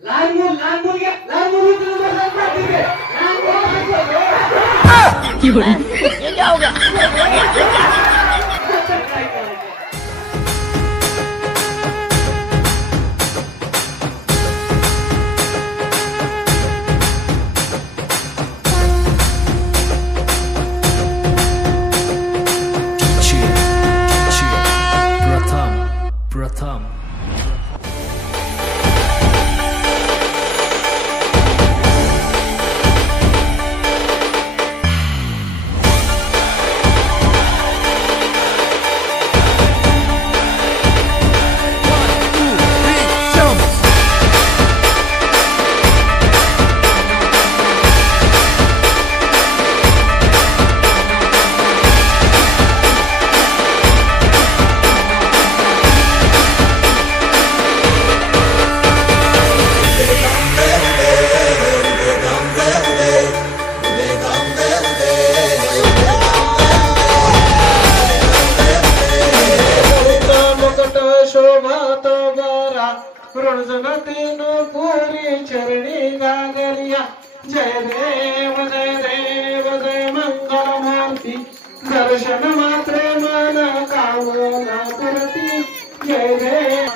लहान मुलगा ये क्या हो गया? प्रथम पूरी चरणी गागरिया जय देव जय मंगल मूर्ति दर्शन मात्रे मन कामना करती जय देव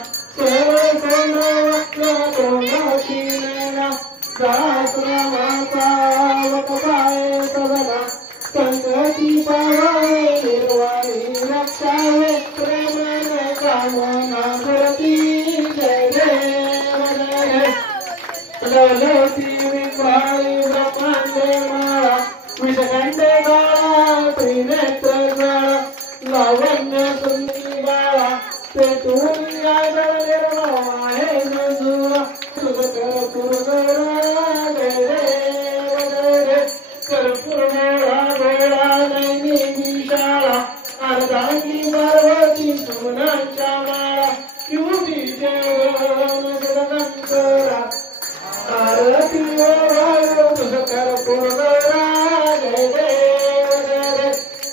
संगती पावे निर्वाणी रक्षावे प्रेमन कामना करती जय ललती विक्राळी ब्रह्मांडे माळा विषखंडे गाळा त्रिनेत्र गाळा लावण्य सुंदरी बाळा ते तुरी आदळ निर्मळ आहे नजुळा तुझकर पुरगडा जय रे कर्पूर मेळा वेळा नैनी विशाळा अर्धांगी पार्वती सोनाच्या माळा युवती जगदंकरा आरती तुझकर पुरगडा जय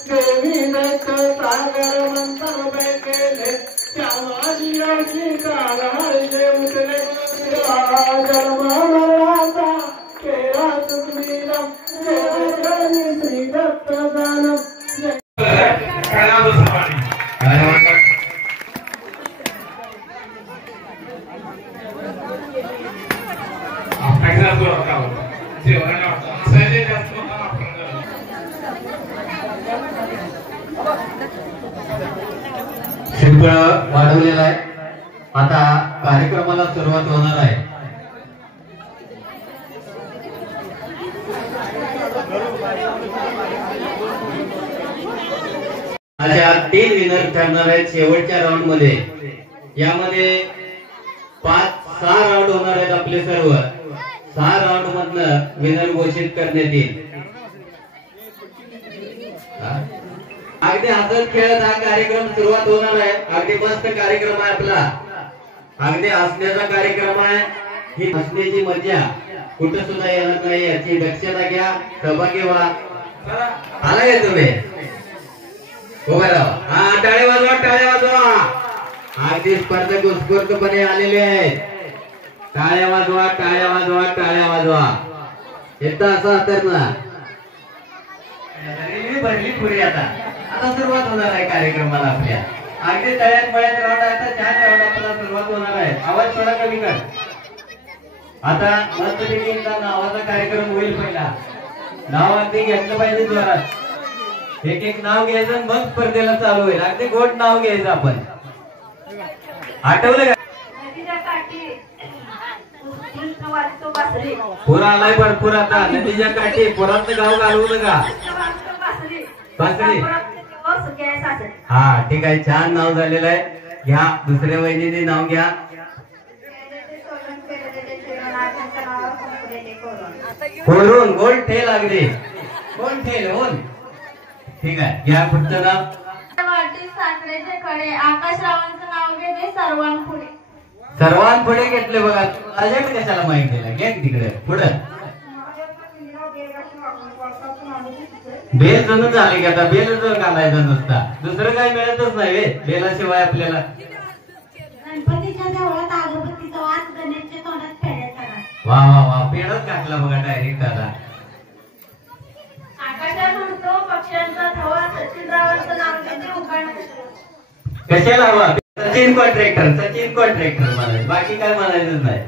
देवी दत्त सागर मंथन केले श्यामाजी अडची काळाळे उठले जन्माचा केला तुकलीला जय श्री दत्त दानव शिल्प वाढवलेला आहे. आता कार्यक्रमाला सुरुवात होणार आहे. अशा 3 विनर ठरणार आहेत शेवटच्या राऊंड मध्ये. यामध्ये 5-6 राऊंड होणार आहेत. आपले सर्व 6 राऊंड मधनं विनर घोषित करण्यात येईल. अगदी हसत खेळत हा कार्यक्रम सुरुवात होणार आहे. अगदी मस्त कार्यक्रम आहे आपला. अगदी हसण्याचा कार्यक्रम आहे. ही हसण्याची मजा कुठं सुद्धा येणार नाही याची दक्षता घ्या. सहभागी व्हा. आला का तुम्ही? उभा राहा. हा टाळ्या वाजवा टाळ्या वाजवा. अगदी स्पर्धक उत्स्फूर्तपणे आलेले आहेत. टाळ्या वाजवा टाळ्या वाजवा टाळ्या वाजवा. एकदा असं तर ना भरली पुरी. आता सुरुवात होणार आहे कार्यक्रमाला आपल्या. अगदी तळ्यात मळ्यात राऊंड आहे. आता 4 राऊंड आपल्याला सुरुवात होणार आहे. आवाज थोडा कमी कर. आता मस्तपैकी नावाचा कार्यक्रम होईल. पहिला नाव अगदी घेतलं पाहिजे जोरात. एक नाव घ्यायचं मग स्पर्धेला चालू होईल. अगदी गोड नाव घ्यायचं आपण. आठवलं का? पुरा आलाय भरपूर. आता नदीच्या काठी पुरात गाव घालवू नका. हा ठीक आहे. छान नाव झालेलं आहे. घ्या दुसऱ्या वहिनीने नाव घ्या. कोरून गोल ठेल. अगदी कोण ठेल होन. ठीक आहे. घ्या पुढचं नाव. साखरेचे खडे आकाश रावांचं नाव घेते सर्वांपुढे. सर्वांपुढे घेतले बघा. अजय कशाला माहिती दिला. घे तिकडे पुढे. बेल जणून झाली की आता बेल घालायचा नुसता. दुसरं काही मिळतच नाही बेलाशिवाय आपल्याला. गणपतीच्या देवळात अगरबत्तीचा वास गणेशच्या तोंडात फेडायचा. वा वा वा पेडच घातला बघा डायरेक्ट दादा. आकाशात उडतो पक्ष्यांचा थवा सचिनरावांचं नाव घेते उखाणा. कशाला हवा? सचिन कॉन्ट्रॅक्टर, सचिन कॉन्ट्रॅक्टर म्हणायचं, बाकी काय म्हणायचं नाही.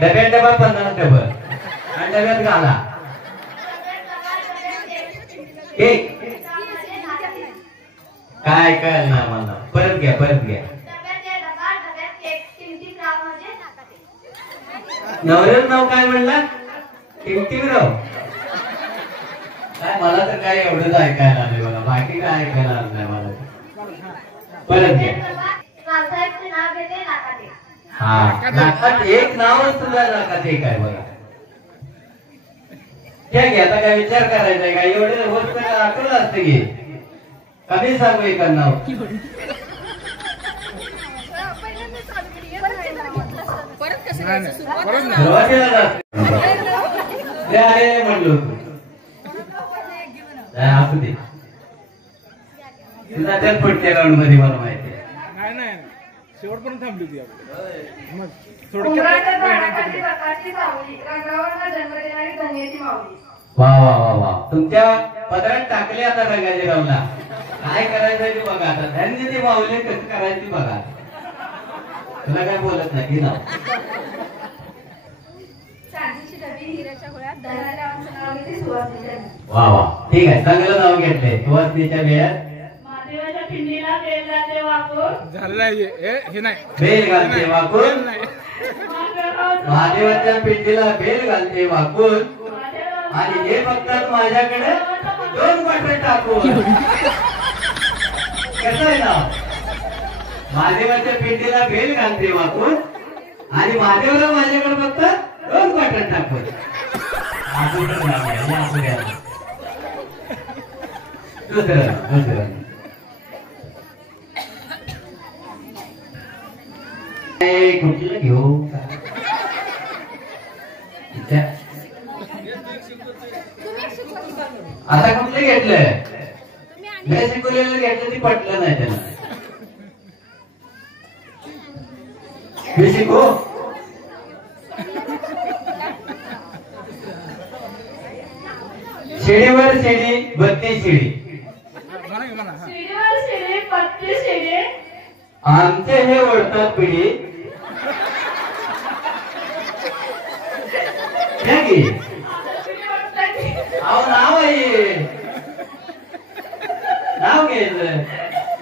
डब्यात डबा 50 डबं आणि डब्यात घाला एक. काय कळलं ना मला. परत घ्या परत घ्या. नवऱ्याचं नाव काय म्हणला? टिमटिमराव. काय मला तर काय एवढंच ऐकायला आलंय बघा, बाकी काय ऐकायला आलं नाही मला. परत घ्या. हा नाकात एक नावच तुझ्या नाकात एक आहे बघा. घ्या घ्या. आता काय विचार करायचा का? एवढे गोष्ट आठवलं असतं की कधी सांगू एका नाव. सुरुवातीला म्हणलो असू दे. तुझा त्या पुढच्या राऊंड मध्ये मला माहिती आहे. नाही शेवटपर्यंत थांबली ती. वा वा वा वा. तुमच्या पदरात टाकले आता रंगाचे रावला. काय करायचं ते बघा आता. त्यांनी ते मावले कसं करायची बघा. तुला काय बोलत नाही ना. वा वा ठीक आहे. चांगलं नाव घेतलंय. सुवासनीच्या वेळात महादेवाच्या पिंडीला तेल घालते वाकून. झालं नाही हे नाही. बेल घालते वाकून. महादेवाच्या पिंडीला बेल घालते वाकून. आणि हे बघतात माझ्याकडे 2 क्वार्टर टाकून. कसं आहे नाव? महादेवाच्या पिंडीला बेल घालते वाकून आणि महादेवाला माझ्याकडे बघतात 2 क्वार्टर टाकून. दुसरं कुठलं घेऊ? आता कुठलं घेतलंय? मी शिकवलेलं घेतलं ती पटलं नाही त्याला. मी शिकू? शिडीवर शिडी 32 शिडी. शिडीवर शिडी 32 शिडी. आमचे हे ओढतात पिढी. अहो नाव आहे. नाव घ्यायचं.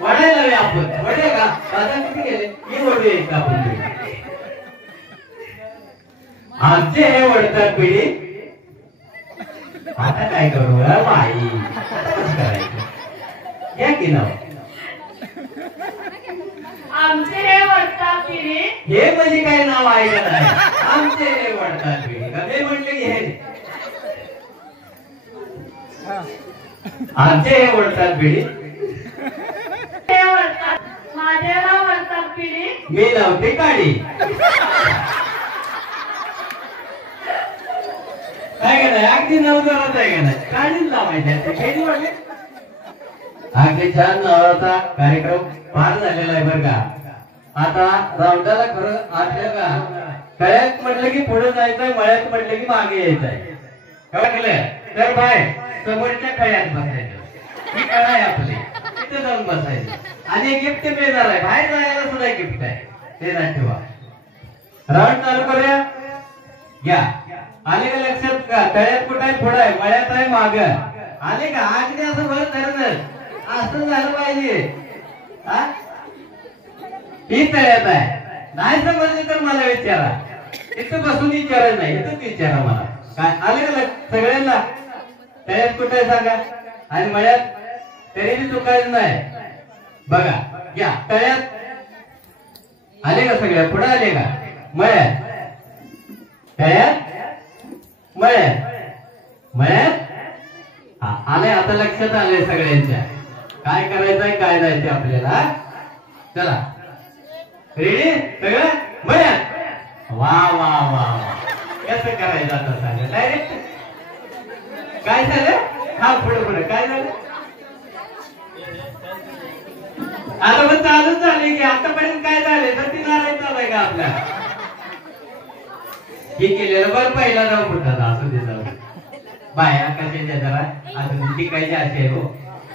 वडायला आपण वडे का? आता किती गेले? मी वडू एक आपण. आमचे हे ओढतात पिढी. आता काय करू बाई? कसं करायचं? घ्या की नाव. आमचे हे वडतात पिढी. हे म्हणजे काय नाव आहे का नाही? आमचे हे वडतात पिढी. कधी म्हटले की हे आमचे हे वडतात पिढी. हे वडतात. माझ्याला वडतात पिढी. मी लावते काढी. काय का नाही? अगदी नवजात आहे का नाही? काढीच लावायचे. काही वाटले अगदी छान नवराचा कार्यक्रम पार झालेला आहे बरं का. आता रावणाला खरं आठलं का? कळ्यात म्हटलं की पुढे जायचंय, मळ्यात म्हटलं की मागे यायचंय. कळलं? तर बाय समोरच्या कळ्यात बसायचं. ही कळा आहे आपली. तिथे जाऊन बसायचं आणि गिफ्ट मिळणार आहे. बाहेर जायला सुद्धा गिफ्ट आहे. ते ना ठेवा. राऊंड चालू करूया. घ्या. आले का लक्षात? का तळ्यात कुठं आहे? पुढं आहे. मळ्यात आहे माग. आले का? अगदी असं वर धरणं असं झालं पाहिजे. ही तळ्यात आहे. नाही समजले तर मला विचारा. इथं बसून विचारायचं नाही. इथंच विचारा मला. काय आले का सगळ्यांना? तळ्यात कुठं आहे सांगा. आणि मळ्यात तरी बी चुकायचं नाही. बघा घ्या. तळ्यात आले का सगळ्या? पुढे आले का? मळ्यात तळ्यात मळ्यात मळ्यात आले. आता लक्षात आले सगळ्यांच्या. काय करायचंय काय नाही ते आपल्याला. चला रेडी सगळं? मळ्यात. वा वा वा. कसं करायचं आता सांगा. डायरेक्ट काय झालं? हा पुढे पुढे काय झालं? आता पण चालूच झाले की. आतापर्यंत काय झाले? तर ती नारायण चालू आहे का आपल्या? हे केलेलं बरं पहिला जाऊ फुटाचा असं ते जाऊ बाया कशाच्या जरा आता शिकायची असे हो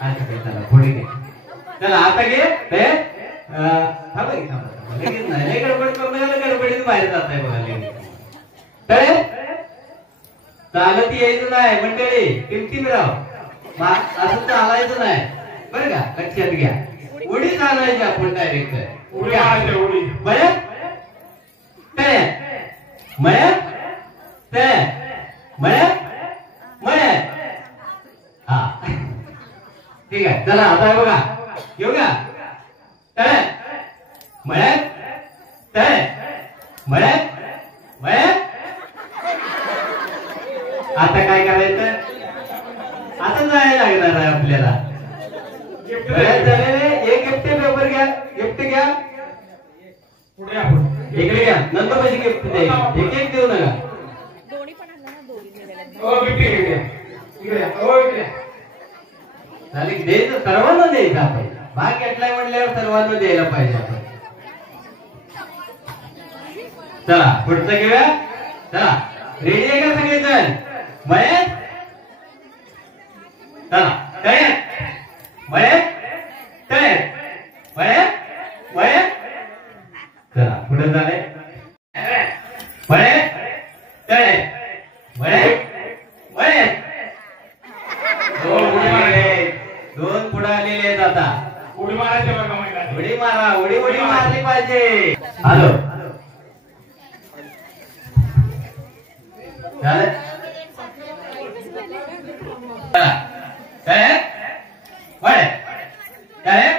असं ते चला पुढे घे चला आता घे ते थांबा की थांबा लगेच नाही लय गडबड करून गडबडीत बाहेर जात आहे बघा लगेच चालत यायचं नाही मंडळी टिमटिमराव असं चालायचं नाही बरं का लक्षात घ्या उडी चालायची आपण डायरेक्ट उडी बरं ते मळ्या ते मळ्या मळ्या हा ठीक आहे चला आता बघा येऊ का तळे मळ्यात तळे मळ्यात मळ्यात आता काय करायचं आता जायला लागणार आहे आपल्याला एक गिफ्ट पेपर घ्या गिफ्ट घ्या पुढे आपण इकडे घ्या नंतर माझी गिफ्ट दे एक एक देऊ नका चालेल द्यायचं सर्वांना द्यायचं आपण भाग घेतलाय म्हणल्यावर सर्वांना द्यायला पाहिजे आपण चला पुढचं घेऊया चला रेडी आहे का सगळेजण महेश चला तयार महेश तयार महेश महेश चला पुढे झालंय महेश तयार महेश महेश दोन पुढे आलेले आहेत आता उडी मारायची बघा महिला उडी मारा उडी उडी मारली पाहिजे हॅलो झालं काय वळे काय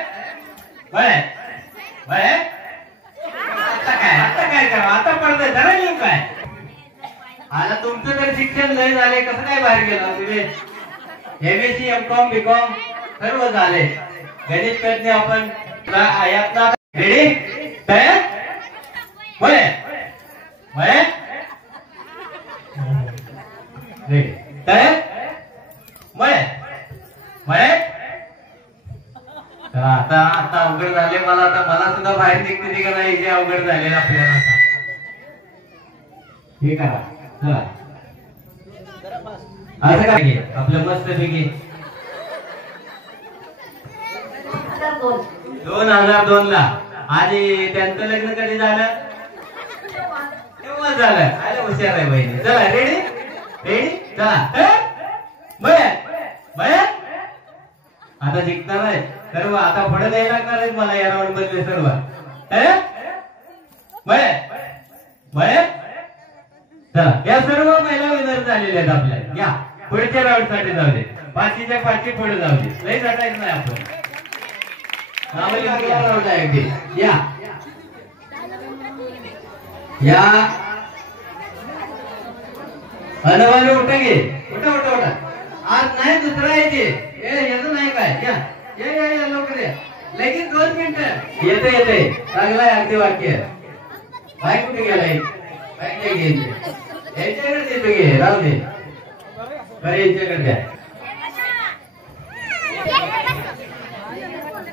वळे वळे आता काय करा आता पडतंय जरा येऊ काय आता तुमचं जर शिक्षण लय झाले कसं काय बाहेर गेला तुम्ही एमएससी एमकॉम बीकॉम सर्व झाले गणित तज्ञ आपण यातला रेडी तयार वळे वळे रेडी तयार वळे वळे तर आता आता अवघड झाले मला आता मला सुद्धा बाहेर निघते का नाही जे अवघड झाले आपल्याला हे करा चला असं काय आपलं मस्त पैकी 2002 ला आणि त्यांचं लग्न कधी झालं तेव्हा झालं अरे हुशार आहे बहिणी चला रेडी रेडी चला बया बया आता शिकणार आहे सर्व आता पुढे द्यायला लागणार आहेत मला या राऊंड मधले सर्व बया बया चला या सर्व महिला विनर झालेल्या आहेत आपल्या या पुढच्या राऊंड साठी जाऊ दे 5च्या 5 पुढे जाऊ दे लई जाटायचं नाही आपण या या अनवाने उठा घे उठा उठा उठा आज नाही दुसरा आहे याचं नाही काय या लवकर या लगेच 2 मिनिटं येते येते चांगला आहे अगदी वाक्य काय कुठे गेलाय काय घे यांच्याकडे देतो घे राहू दे बरं यांच्याकडे द्या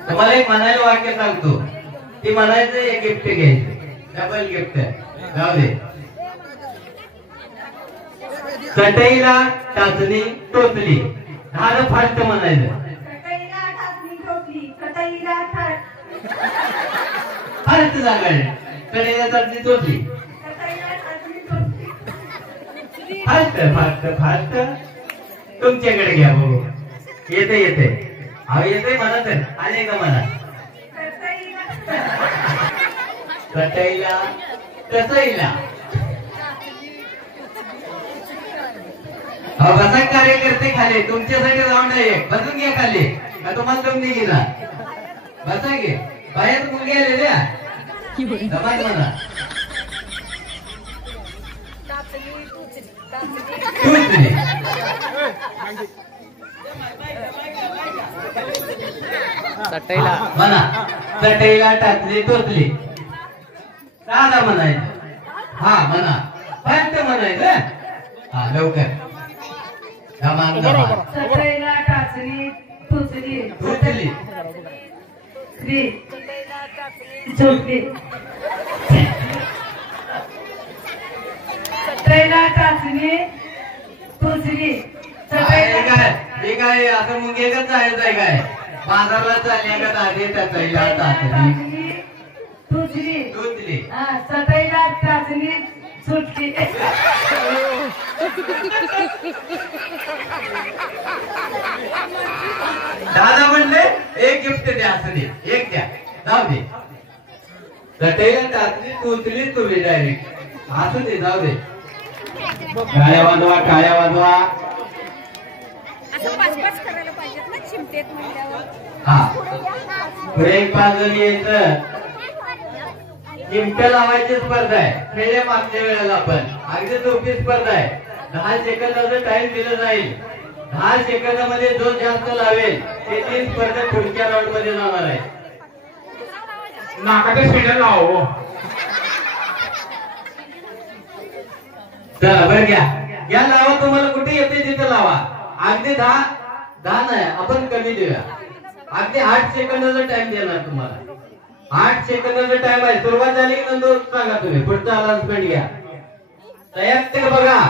तुम्हाला एक म्हणायला वाक्य सांगतो ते म्हणायचं एक गिफ्ट घ्यायचं डबल गिफ्ट जाऊ दे चटईला टाचणी टोचली हा फास्ट म्हणायचं फास्ट सांगाय चटईला टाचणी टोचली फास्ट फास्ट फास्ट तुमच्याकडे घ्या बघू येते येते अहो येते म्हणत आले का म्हणा चटईला टचईला बसा कार्यकर्ते खाली तुमच्यासाठी राऊंड आहे बसून घ्या खाली का तुम्हाला दम नाही गेला बसा घे बाहेर मुलगी आलेल्या जमात म्हणा म्हणा चटईला टाचली टोचली दादा म्हणायचं हा म्हणा फास्ट म्हणायचं हा लवकर चटईला टाचणी टोचली टोचली झोपली चटईला टाचणी टोचली हे काय असं मुंगेकच जायचं आहे काय बाजारला चालले का ताजे चटईला टाचणी टोचली टोचली चटईला टाचणी सुटली दादा म्हणले एक गिफ्ट द्या असं दे एक द्या जाऊ दे चटईला टाचणी टोचली तुम्ही डायरेक्ट असं दे जाऊ दे टाळ्या वाजवा टाळ्या वाजवा असं पाच पाच करायला पाहिजेत ना चिमटेत म्हणल्यावर. हा पुढे एक 5 जण यायचं चिमट्या लावायची स्पर्धा आहे खेळले मागच्या वेळेला आपण अगदी सोपी स्पर्धा आहे 10 सेकंदाचा टाइम दिला जाईल 10 सेकंदामध्ये जो जास्त लावेल ते 3 स्पर्धा पुढच्या राऊंड मध्ये जाणार आहे नाकाच्या शेंड्या लाव चला बरं घ्या लावा तुम्हाला कुठे येते तिथे लावा अगदी 10 नाही आपण कमी देऊया अगदी 8 सेकंदाचा टाइम देणार तुम्हाला 8 सेकंदाचा टाइम आहे सुरुवात झाली की नंतर सांगा तुम्ही पुढचा अनाउन्समेंट घ्या तयार ते बघा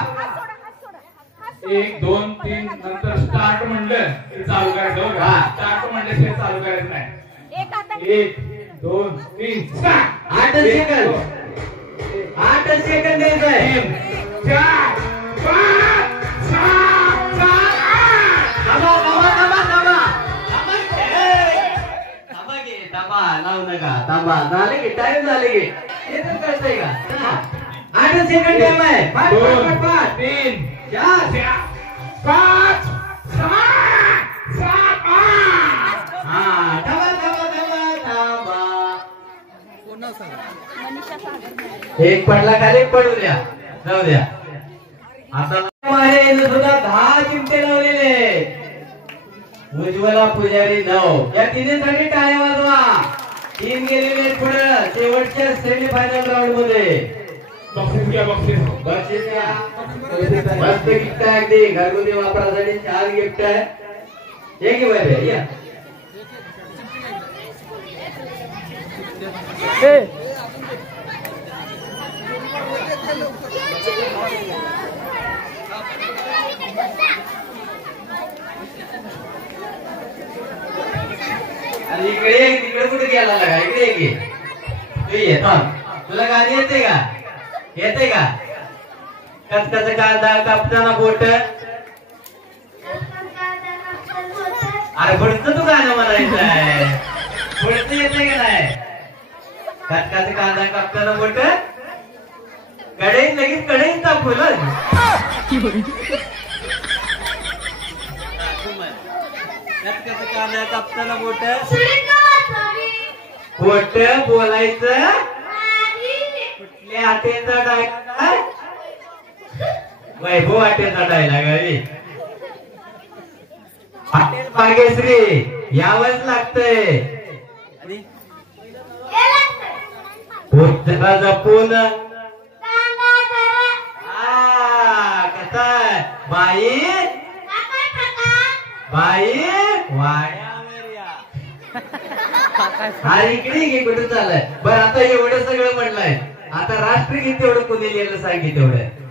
1 2 3 नंतर स्टार्ट म्हणलं की चालू करायचं बघा स्टार्ट म्हणल्याशिवाय चालू करायचं नाही एक आता 1 2 3 स्टार्ट 8 सेकंद 8 सेकंद द्यायचं आहे 4 5 6 थांबा झाले की टाइम झाले की हे तर कळतंय का 8 सेकंड टाइम आहे 5 3 4 5 6 7 हा थांबा एक पडला खाली पडू द्या जाऊ द्या आता सुद्धा 10 चिमटे लावलेले उज्ज्वला पुजारी 9 या तिन्हीसाठी टाळ्या वाजवा 3 गेलेले पुढे शेवटच्या सेमीफायनल राऊंड मध्ये बक्षीस घ्या बक्षीस घ्या मस्त गिफ्ट आहे अगदी घरगुती वापरासाठी 4 गिफ्ट आहे हे की बाय या आणि इकडे तिकडे कुठे गेला लागा इकडे ये तू येतो तुला गाणी येते का येते का कचकच कांदा कापताना बोट अरे पुढचं तू गाणं म्हणायचं आहे पुढचं येते का नाही कचकच कांदा कापताना बोट कढईत लगेच कढईत तापवलं कचकच कांदा कापताना बोट बोट बोलायचं कुठल्या आटेचा डायलॉग वैभव आटेचा डायलॉग आहे हॉटेल भाग्यश्री यावंच लागतंय जरा जपून कसा आहे बाई बाई अरे इकडे घे कुठे चाललाय बरं आता एवढं सगळं म्हणलंय आता राष्ट्रगीत तेवढं कुणी लिहिलं सांगे तेवढं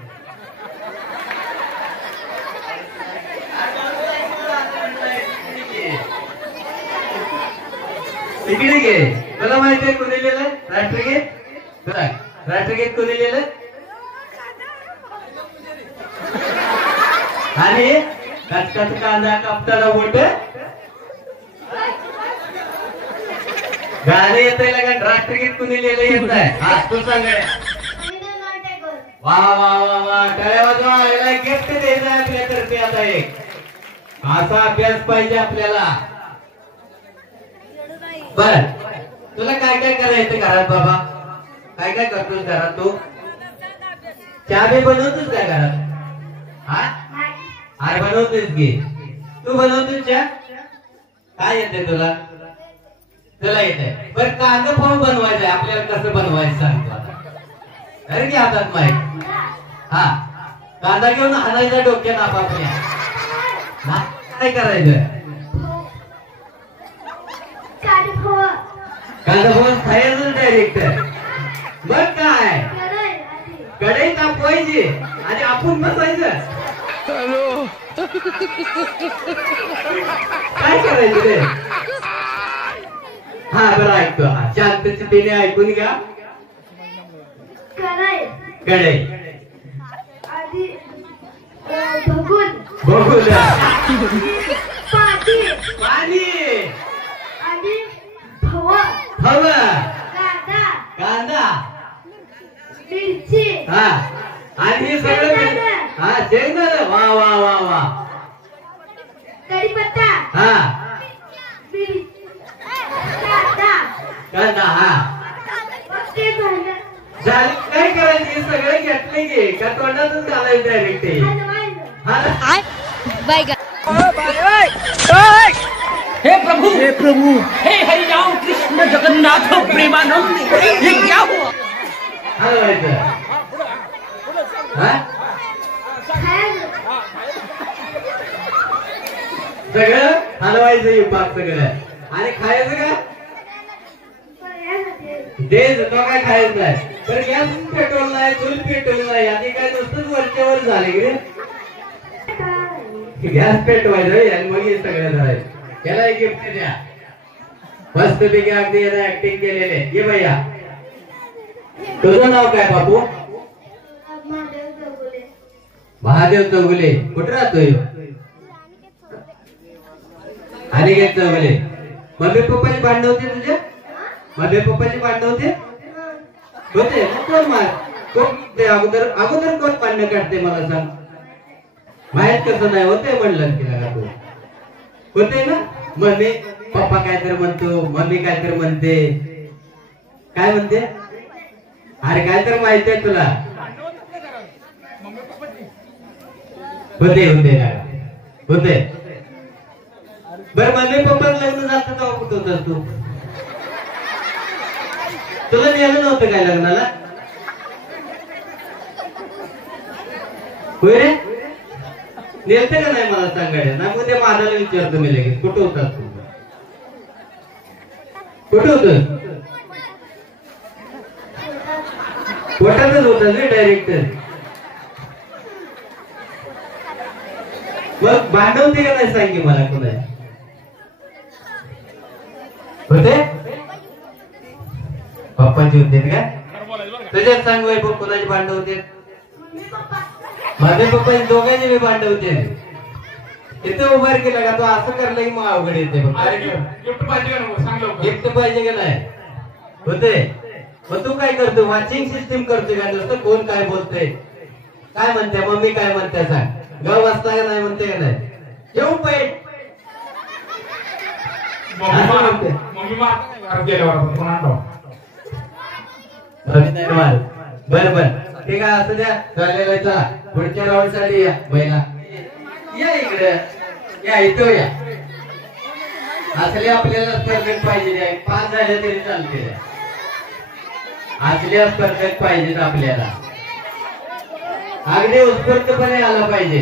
इकडे घे तुला माहितीये कुणी लिहिलं राष्ट्रगीत राष्ट्रगीत कुणी लिहिलं आणि कचकच कांदा कापताना बोट गाणे येतंय लगन राष्ट्रगीत कुणी लिहिलं येत नाही हा तू सांग वा वा वा वा टाळ्या वाजवा याला गिफ्ट द्यायचं आहे आपल्यातर्फे आता एक असा अभ्यास पाहिजे आपल्याला बर तुला काय काय करायचं घरात बाबा काय काय करतोस घरात तू चहा बी बनवतोस काय घरात हा अरे बनवतोस की तू बनवतोस चहा काय येते तुला तुला येते बर कांदा पाहून बनवायचंय आपल्याला कसं बनवायचं सांगतो आता अरे की हातात माहिती हा कांदा घेऊन हाणायचा डोक्यात आपापल्या काय करायचं कांदा पाहून खायचं डायरेक्ट बर काय कढई तापवायची आणि आपण बसायचं. काय करायचं रे? हा बरं ऐकतो. हा शांततेने ऐकून घ्या. कढई कढई आधी बघून बघून पाणी पाणी आणि हवा हवा कांदा कांदा मिरची हा आणि हे सगळं हा शेंगदाणा. वा वा वा वा. कढीपत्ता हा कांदा कांदा. हा मग ते झालं झालं. काय करायचं? हे सगळं घेतलं की का तोंडातच घालायचं डायरेक्ट? हलवायचं. हा हे प्रभु हे हरिराम कृष्ण जगन्नाथ प्रेमानंद ये क्या हुआ? हलवायचं. हा खायचं. सगळं हलवायचं हे पाक सगळं आणि खायचं का? पर्यायामध्ये तेच तो काय खायचं नाही. तर गॅस पेट्रोल नाही, चूल पेट्रोल नाही, आधी काय नुसतंच वरच्यावर झाले की गॅस पेटवायचं आणि मग हे सगळं करायचं. याला एक गिफ्ट द्या. मस्तपैकी अगदी याला ऍक्टिंग केलेले. ये भैया, तुझं नाव काय बापू? महादेव चौगुले. महादेव चौगुले. कुठे राहतोय? अनिकेत चौगुले. मम्मी पप्पाची भांडण होते तुझ्या? मम्मी पप्पाची भांडण होते? होते. मग कोण मार कोण ते अगोदर कोण भांडण काढते मला सांग. माहित कसं नाही होते म्हणलं की का तू होते ना. मम्मी पप्पा काहीतरी म्हणतो, मम्मी काहीतरी म्हणते. काय म्हणते? अरे काय तर माहिती आहे तुला? होते होते ना होते. बरं मम्मी पप्पा लग्न झालं तेव्हा कुठं होतास तू? तुला नेलं नव्हतं काय लग्नाला? होय रे? नेलते का नाही मला सांगायला? ना मग ते माझ्याला विचारतो मी लगेच कुठं होतास तू? कुठं होत? पोटातच होतास रे डायरेक्ट. मग भांडवते का नाही सांगे मला कोणा होते? पप्पाची होते का? तुझ्यात सांग वैभव कोणाची भांडण होते? माझे पप्पा दोघांचे मी भांडण होते. इथं उभार केला का तो असं करलं की मग अवघड येते. गिफ्ट पाहिजे का नको सांग लवकर. गिफ्ट पाहिजे का नाही? होते. मग तू काय करतो? वॉचिंग सिस्टीम करतोय का नुसतं? कोण काय बोलतोय, काय म्हणते, मम्मी काय म्हणते सांग. गाव वाजता का नाही म्हणते का नाही? येऊ पाहिजे. मम्मी मार गेल्यावर कोणा बर बर ठीक आहे. असं द्या झालेलं. चला पुढच्या राऊंड साठी या. बैला या इकडे या. इथं या. असले आपल्याला स्पर्धक पाहिजे. 5 झाले तरी चालते. असल्या स्पर्धक पाहिजेत आपल्याला. अगदी उत्स्फूर्तपणे आला पाहिजे.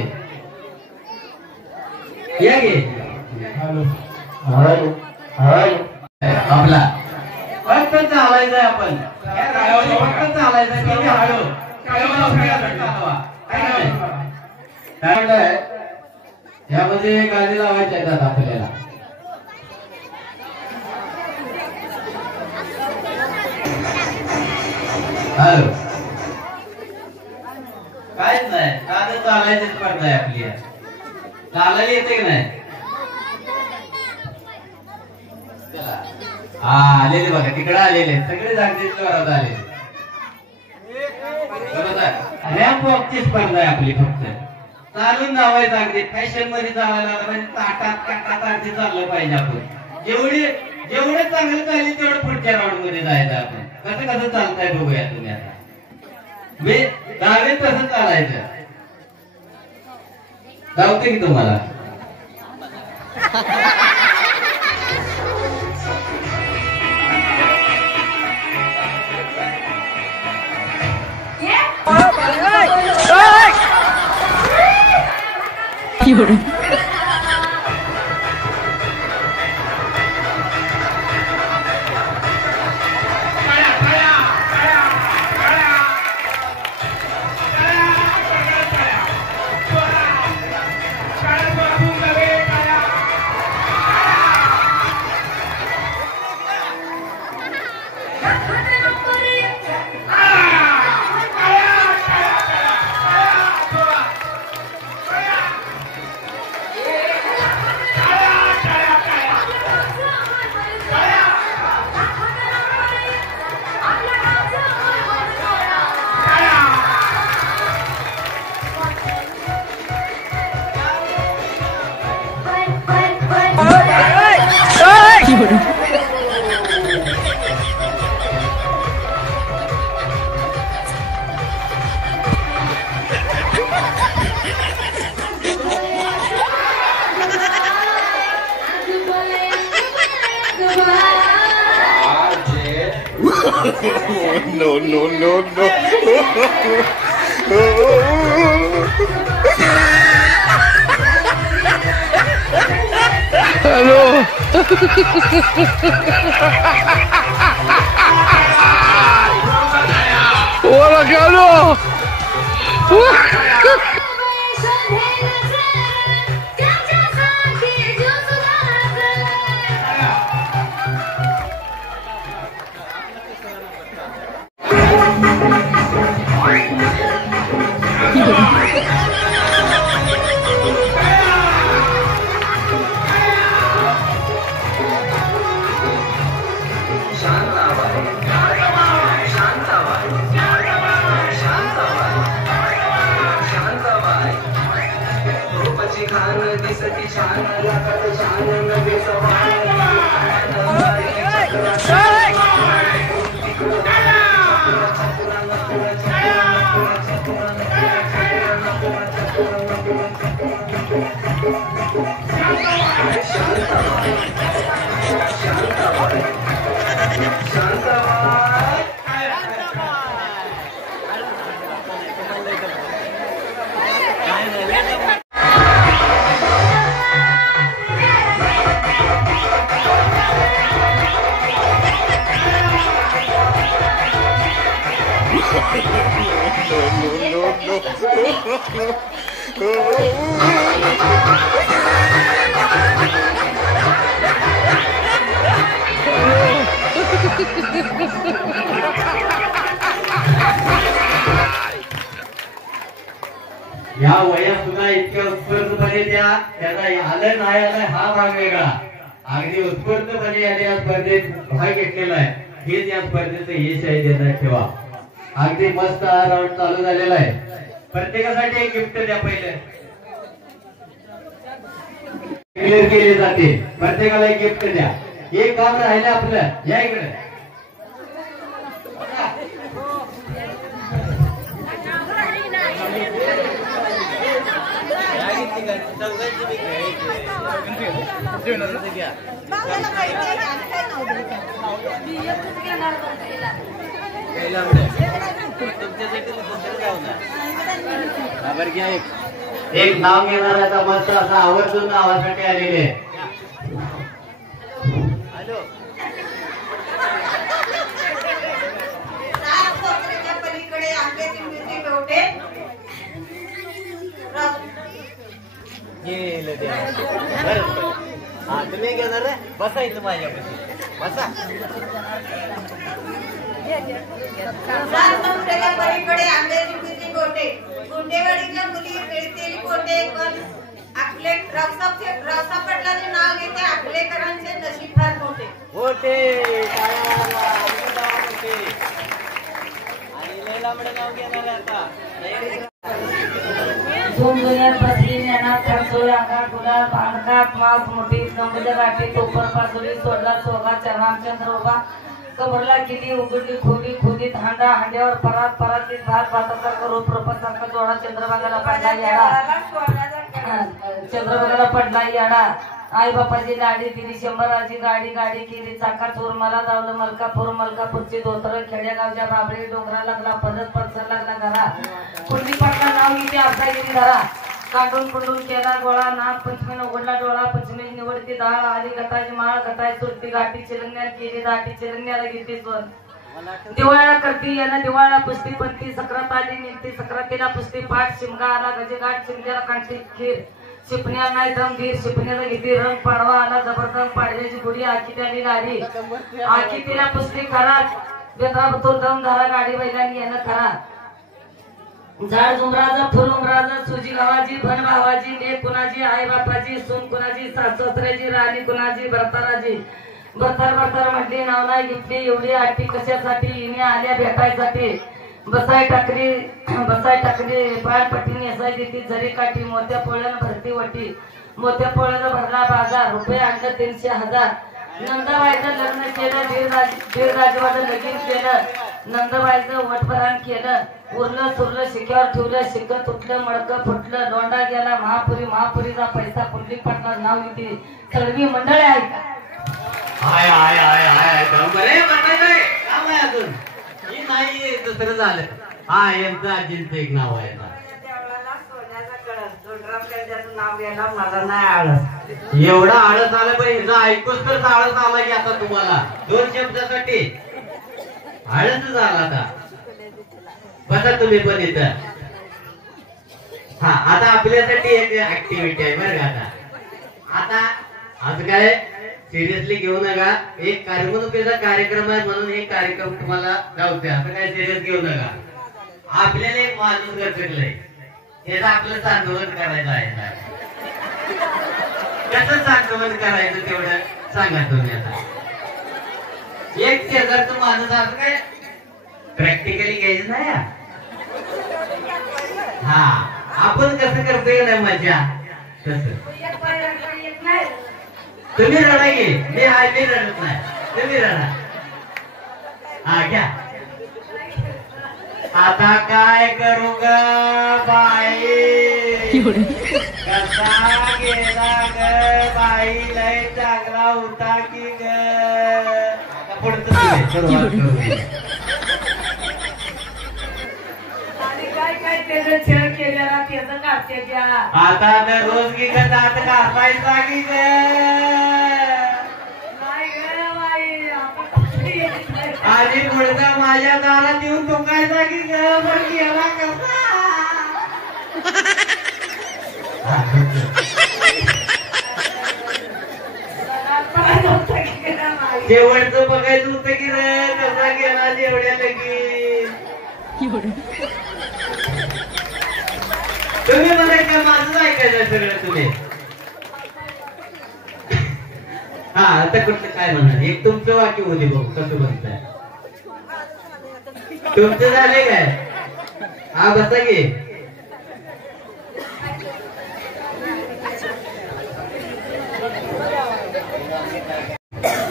या गे आपला फक्त चालायचंय. आपण फक्त चालायचं. किती हळू काय म्हणताय? यामध्ये गाणी लावायच्या आहेत आपल्याला. हॅलो कायच नाही. गाणं चालायची स्पर्धा आहे आपली. चालायला येते की नाही? हा आलेले बघा तिकडे आलेले सगळे जागतिक जोरात आलेले. बरोबर. रॅम्प वॉकची स्पर्धा आहे आपली. फक्त चालून जावायचं. अगदी फॅशन मध्ये जावायला म्हणजे ताटात काटात अगदी चाललं पाहिजे. आपण जेवढे चांगलं चालेल तेवढं पुढच्या राऊंड मध्ये जायचं. आपण कसं चालतंय बघूया तुम्ही आता. मी डावे तसं चालायचं. जावते की तुम्हाला? No, no, no, no. Hello. Hola, Carlos. या वयात सुद्धा इतक्या उत्स्फूर्तपणे त्याचा आलं नाही आलं हा भाग वेगळा. अगदी उत्स्फूर्तपणे याने या स्पर्धेत भाग घेतलेला आहे. हेच या स्पर्धेचं यश आहे. देण्यात ठेवा. अगदी मस्त हा राऊंड चालू झालेला आहे. प्रत्येकासाठी एक गिफ्ट द्या. पहिले क्लिअर केले जाते. प्रत्येकाला एक गिफ्ट द्या. एक काम राहिलं आपलं. या इकडे एक नाव घेणाऱ्याचा मस्त असा आवर्जून नावासाठी आलेले. पलीकडे आंब्याची मिरची गवटे तुम्ही घेणार बसायचं माझ्यापाशी. बसा. पलीकडे आंब्याची मिरची गोटे गुंडेवाडीच्या मुली मिळतील कोटे. पण आपले रावसा पटलाचे नाव घेते. आपलेकरांचे नशीब फार मोठे. गोटे आणि लांबडे नाव घेणार आता. झुंजुन्यात बसली ज्ञानात खरचोळ अंगात गुलाल पाणकात मास मोठी समुद्र गाठी तोपर पासोली सोडला सोगा चरणांचंद्र उभा कबरला किती उघडली खोली खोलीत हांडा हांड्यावर परात परातीत भात भातासारखा रूप रूपासारखा जोडा चंद्रभागाला पडला याडा. चंद्रभागाला पडला याडा. आई बापाची लाडी दिली शंभराची गाडी गाडी केली चाका चोर मला धावलं मलकापूर मलकापूरची धोतर खेड्यागावच्या बाबळी डोंगरा लागला पदत पडसर लागला घरा कुंडी पडला नाव किती असागिरी धरा काढून कुंडून केला गोळा नाग पंचमीनं उघडला डोळा पंचमी निवडती डाळ आली गटाची माळ गटाय सुरती गाठी चिरंग्याला केली दाटी चिरंग्याला घेतली सोन दिवाळा करती याला दिवाळा पुस्ती पंती सक्रात आली निघती सक्रातीला पुस्ती पाठ शिमगा आला गजेघाट शिमग्याला कांटी खीर शिपण्याला नाही दमगीर शिपण्याला घेतली रंग पाडवा आला जबरदस्त पाडव्याची गुढी आखी त्याली गाडी आखी तिला पुसली खरात बेताब तो दम झाला गाडी बैलांनी यानं खरा झाड झुमराचा फुल उमराचा सुजी गावाची भन भावाची लेख कुणाची आई बापाची सून कुणाची सासऱ्याची राणी कुणाची भरताराची भरतार भरतार म्हटली नाव नाही घेतली एवढी आठी कशासाठी हिने आल्या भेटायसाठी बसाय टाकली पाळपट्टी नेसाय देती झरी काठी मोत्या पोळ्यानं भरती वटी मोत्या पोळ्यानं भरला बाजार रुपये आणलं 300,000 नंदाबाईचं लग्न केलं दीड राजवाडं लगीन केलं नंदाबाईचं वटभरण केलं उरलं सुरलं शिक्यावर ठेवलं शिक तुटलं मडकं फुटलं लोंडा गेला महापुरीचा पैसा कुंडली पटणार नाव येते सगळी मंडळी आहे का हाय हाय हाय हाय अजून ही नाही दुसरं झालं. हा यांचं आजींचं एक नाव आहे आता. देवळाला सोन्याचा कळस धोंडराम त्याचं नाव घ्यायला मला नाही आळस. एवढा आळस आला पण हिचा ऐकूच तर आळस आला की आता तुम्हाला 2 शब्दासाठी आळसच आला आता. बसा तुम्ही पण इथं. हा आता आपल्यासाठी एक ऍक्टिव्हिटी आहे बरं का. आता आज काय सिरियसली घेऊ नका. एक करमणुकीचा कार्यक्रम आहे म्हणून हे कार्यक्रम तुम्हाला लावते. असं काय सिरियस घेऊ नका. आपल्याला एक माणूस गरजलंय त्याचं आपलं सांत्वन करायचं आहे. कसं सांत्वन करायचं तेवढं सांगा तुम्ही. आता एक शेजारचं माणूस असं काय प्रॅक्टिकली घ्यायचं नाही. हा आपण कसं करतोय नाही मजा तसं. तुम्ही रडा घे. मी रडत नाही. तुम्ही रडा. हा घ्या. आता काय करू ग बाई कसा गेला ग बाई लय चांगला होता की ग. आता पुढचं सुरुवात करू. काय त्याचं छळ केलेला त्याचं काढते त्या. आता रोज की ग दात कापायचा की ग. नाही ग बाई आता आणि पुढचा माझ्या दारात येऊन टोकायचा की ग. पण गेला कसा. शेवटचं बघायचं होतं की रे कसा गेला जेवढ्या लगेच. तुम्ही म्हणायचं माझं ऐकायचं सगळं तुम्ही. हा आता कुठलं काय म्हणणार. एक तुमचं वाक्य होते बघू कसं म्हणताय. तुमचं झाले काय. हा बसा की.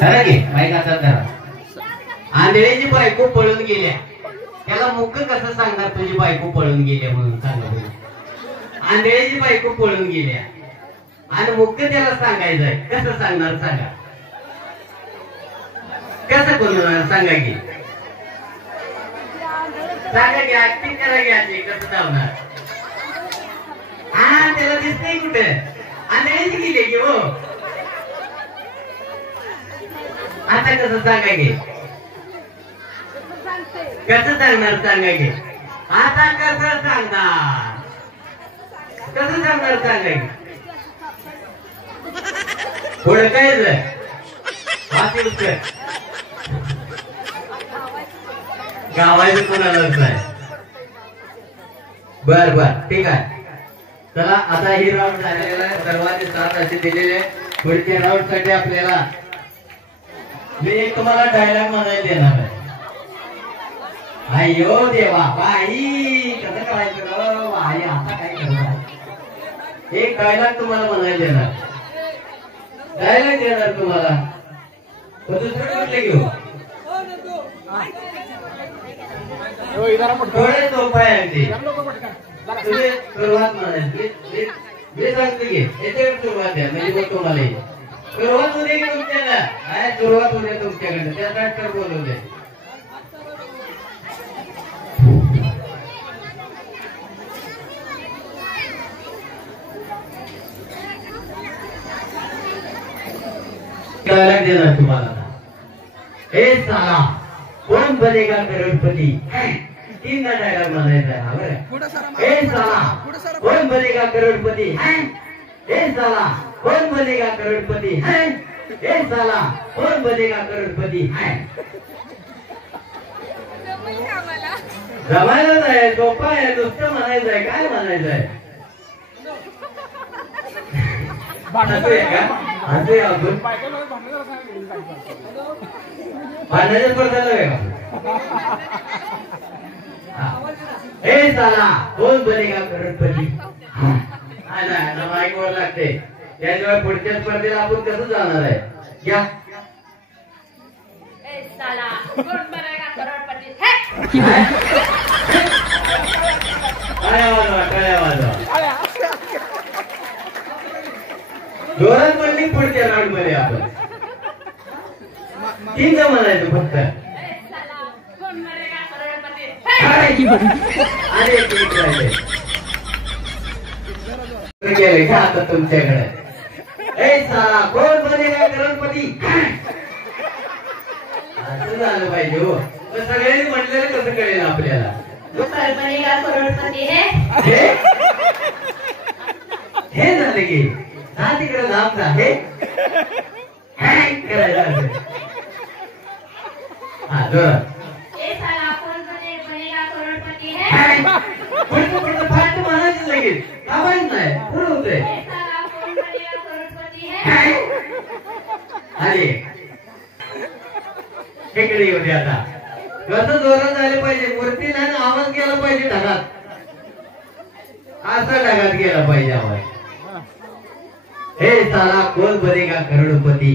खरं की माहिती आता धरा. आंधळ्याची बायको पळून गेल्या त्याला मुख कसं सांगणार तुझी बायको पळून गेल्या म्हणून सांगा. आंधळ्याची बायको पळून गेल्या आणि मुख त्याला सांगायचंय कसं सांगणार सांगा. कसं बोलणार सांगा की. सांगा की ऍक्टिंग करा की. कसं धावणार. हा त्याला दिसतंय कुठे. आंधळ्याची गेली की हो. आता कसं सांगा की. कसं सांगणार सांगा की. आता कसं सांगणार. कसं सांगणार सांगा की. ओळखायचं हात यूज कर. गावायचं कोणालाच नाही. बर बर ठीक आहे. चला आता ही राऊंड झालेला आहे. सर्वांनी 7 असे दिलेले. पुढच्या राऊंड साठी आपल्याला मी एक तुम्हाला डायलॉग म्हणायला देणार आहे. अय्यो देवा बाई कसं करायचं ग बाई. आता काय करणार. एक डायलॉग तुम्हाला म्हणायला देणार. डायलॉग देणार तुम्हाला. दुसरं कुठले घेऊ. थोडे सोपं आहे अगदी. तुम्ही सुरुवात म्हणायची. मी सांगतो की याच्याकडे सुरुवात द्या म्हणजे मग तुम्हाला येईल. सुरुवात होते की तुमच्याला. काय सुरुवात होते तुमच्याकडे. त्यासाठी बोलवले. डायलॉग देणार तुम्हाला. ए साला कौन बनेगा करोड़पति. 3 डायलॉग म्हणायचा आहे. ए साला कौन बनेगा करोड़पति. ए साला कौन बनेगा करोड़पति. ए साला कौन बनेगा करोड़पति. जमायलाच आहे. सोपा आहे. नुसतं म्हणायचं आहे. काय म्हणायचं आहे. अजून भांडणाच्या स्पर्धा ए साला कोण बनेगा करोडपती. माईक वर लागते. त्याशिवाय पुढच्या स्पर्धेला आपण कसं जाणार आहे. घ्या. टाळ्या वाजवा. जोरात म्हणली पुढच्या राऊंड मध्ये आपण 3 म्हणायचं फक्त. अरे ठीक राहिले गेले का आता तुमच्याकडे ए साला कोण बनेगा करोडपती असं झालं पाहिजे हो सगळ्यांनी म्हटलेलं कसं कळेल आपल्याला बनेगा करोडपती हे झालं की हा तिकडे लांब जा हे करायला हा जोर फाट म्हणायचं लगेच लावायच नाही पुढे होते आले इकडे येऊ दे आता कसं जोरात झालं पाहिजे वरती नाही आवाज गेला पाहिजे ढगात असा ढगात गेला पाहिजे आवाज हे साला कोण बनेगा करोडपती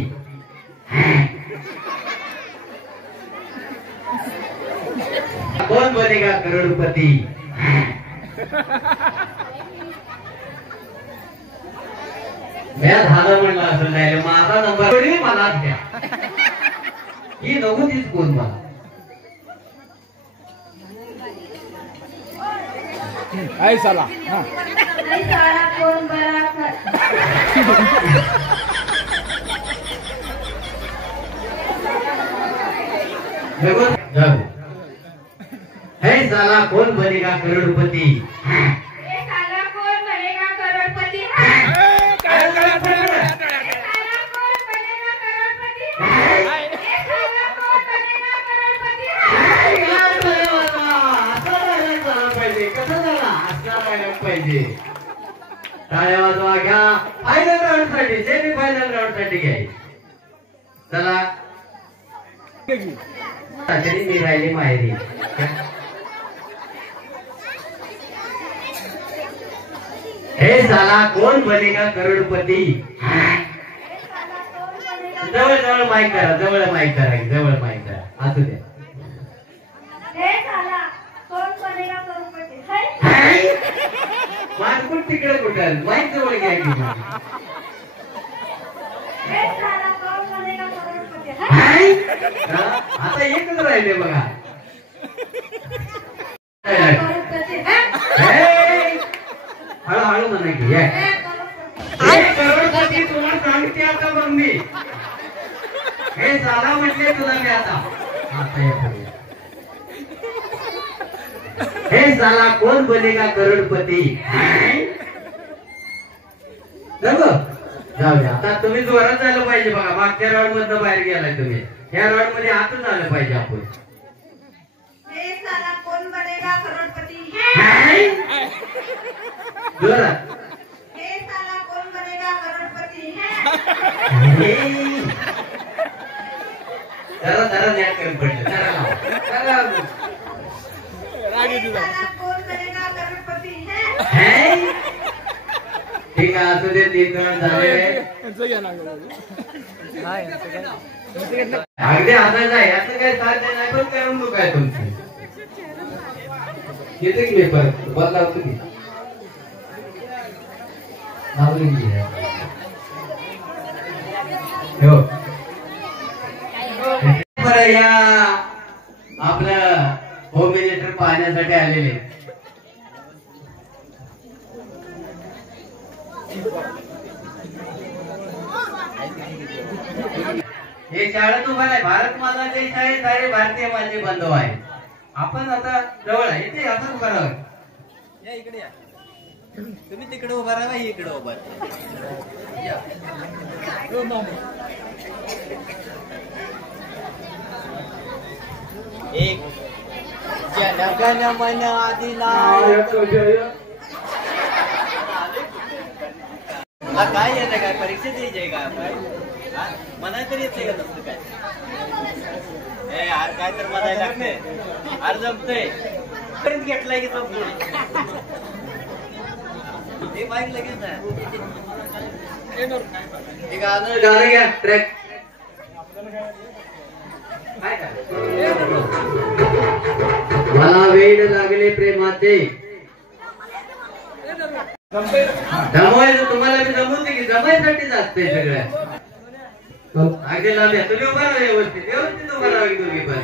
कोण बनेगा करोडपती मी झालं म्हणलं असं नाही माझा नंबर मला द्या ही नव्हतीच कोण मला आई साला कोण बरा है साला कौन बनेगा करोड़पति साला कौन बनेगा करोड़पति पाहिजे टाळ्या वाजवा घ्या फायनल राऊंड साठी सेमी फायनल राऊंड साठी घ्याय चला तरी मी राहिली माहेरी हे साला कौन बनेगा करोडपती जवळ जवळ माईक करा जवळ माईक करा असू द्या मार्कुट तिकडे कुठं माईक जवळ घ्या की आता एकच राहिले बघा हळूहळू म्हणा की करोडपती तुला सांगते आता मग मी हे साला म्हटले तुला मी आता हे साला कौन बनेगा करोडपती जाऊ द्या आता तुम्ही जोरात झालं पाहिजे बघा मागच्या राऊंड मधनं बाहेर गेलाय तुम्ही ह्या राऊंड मध्ये आतच झालं पाहिजे आपण हे साला कोण बनेगा करोडपती जोरात हे साला कोण बनेगा करोडपती जरा न्याय करून पडलं जरा हे साला कोण बनेगा करोडपती ठीक आहे असू दे 3 राऊंड झाले अगदी आता जाय असं काय साध्य नाही पण करून नको आहे तुमचं येते की मी परत बदलावतो की या आपलं होम मिनिस्टर पाहण्यासाठी आलेले हे शाळेत उभा आहे भारत माझा देश आहे सारे भारतीय माझे बांधव आहे आपण आता जवळ आहे इथे असं उभा राहा या इकडे या तुम्ही तिकडे उभा राहा इकडे उभा एक जनगण मन अधिनायक काय येतं काय परीक्षा द्यायची काय म्हणाय तरी येते का तसं काय यार काय तर म्हणायला लागतंय अरे जमतंय पर्यंत घेतलाय की जमतोय हे बाईक लगेच नाही गाणं घ्या ट्रॅक मला वेळ लागले प्रेमाचे जमवायचं तुम्हाला मी जमवून दे की जमायसाठीच असते सगळ्या अगदी लाभ तुम्ही उभा राहा व्यवस्थित उभा राहा तुम्ही पण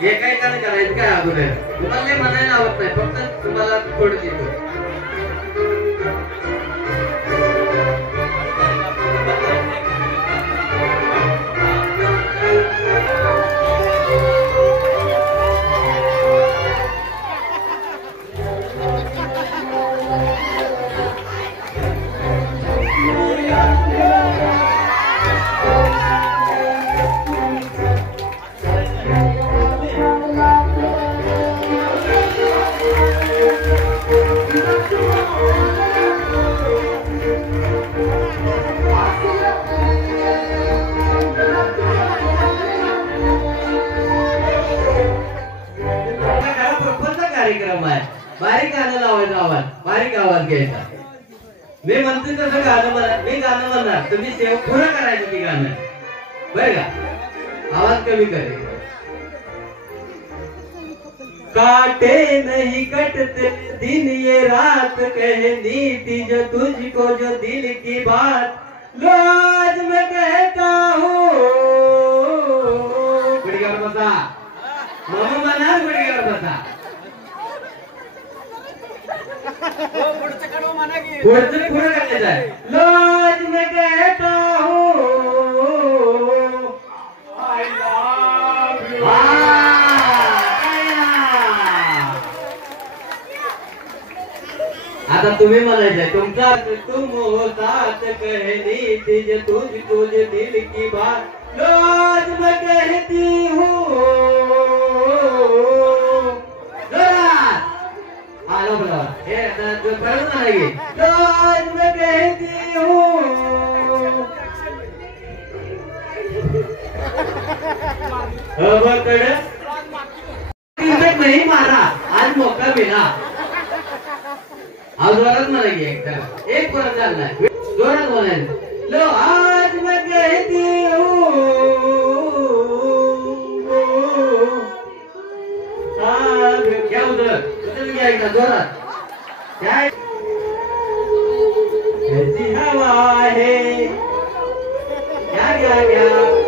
एकाएकाने करायचं काय अगोदर तुम्हाला नाही म्हणायला आवडत नाही फक्त तुम्हाला थोडं देतो कार्यक्रम आहे बारीक गाणं लावायचा आवाज बारीक आवाज घ्यायचा मी म्हणते तसं गाणं म्हणा मी गाणं म्हणणार तुम्ही सेव पुरं करायचं ती गाणं बरं का आवाज कमी करे काटे नहीं कटते दिन ये रात कहनी थी जो तुझको जो दिल की बात लो आज मैं कहता हूँ गुड़ियावर बसा मामा म्हणा गुड़ियावर बसा पुढचं पुढं करायचं आहे लोज मैं कहता हूँ आता तुम्ही म्हणायचंय तुमचा तुम हो साथ कहनी थी जो तुझको जो दिल की बात लोज मैं कहती हूँ आलो बोला ये जो करो ना ये रोज मैं कहती हूँ अब कड़े नहीं मारा आज मौका मिला अब जोरात म्हणायची एक परत चाललाय जोरात म्हणायचं लो आज मैं कहती हूँ क्या उधर क्या जोरात क्या ऐसी हवा है क्या क्या क्या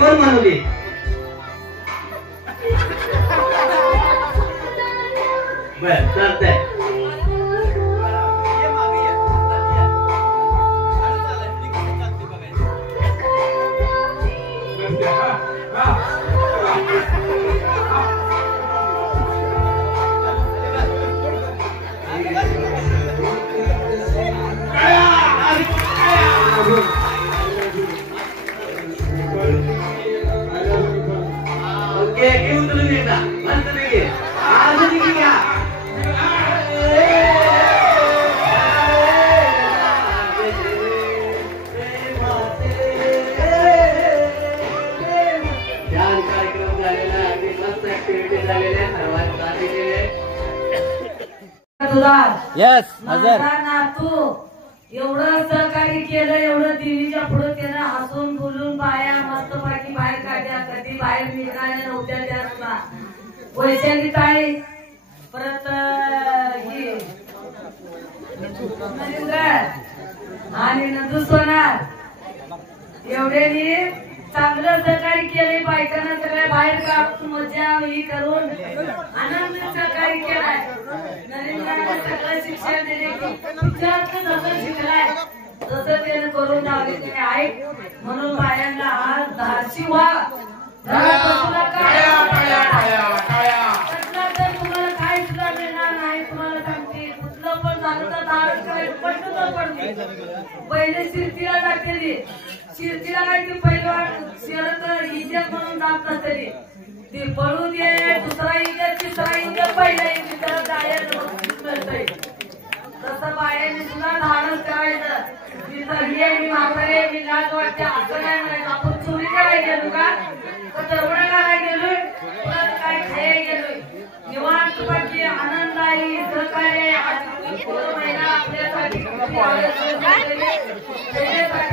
कोण म्हणली बर चालतंय यस नातू एवढं सहकार्य केलं एवढं देवीच्या पुढे त्यानं हसून बोलून बाया मस्त बाकी बाहेर काढल्या कधी बाहेर निघणाऱ्या नव्हत्या त्या सुद्धा वैशाली ताई परत ही आणि नंदू सोनार एवढ्यांनी चांगलं सहकार्य केलंय बायकांना सगळ्या बाहेर काढून मजा ही करून आनंद सहकार्य केलाय नरेंद्राने सगळं शिक्षण दिले जसं शिकलाय तसं त्यानं करून लावले त्याने ऐक म्हणून बायांना आज धाडशी व्हा तुम्हाला काय सुद्धा मिळणार नाही तुम्हाला सांगते कुठलं पण झालं तर धाडस करायचं पटलं पडते पहिले शिर्तीला जाते शिर्तीला काय ती पहिलं शरद इज्जत म्हणून जात नसते ती पळू दे दुसरा इज्जत तिसरा इज्जत पहिला इज्जत त्याला जायला मिळतंय तसं बायांनी सुद्धा धाडस करायचं तिथं हे मी म्हातारे मी लाज वाटते असं काय म्हणायचं आपण चोरी करायला गेलो का तर दरवडा घालायला गेलोय परत काय खायला गेलोय निवांत सहकार्य पूर्ण महिना आपल्यासाठी त्याच्यासाठी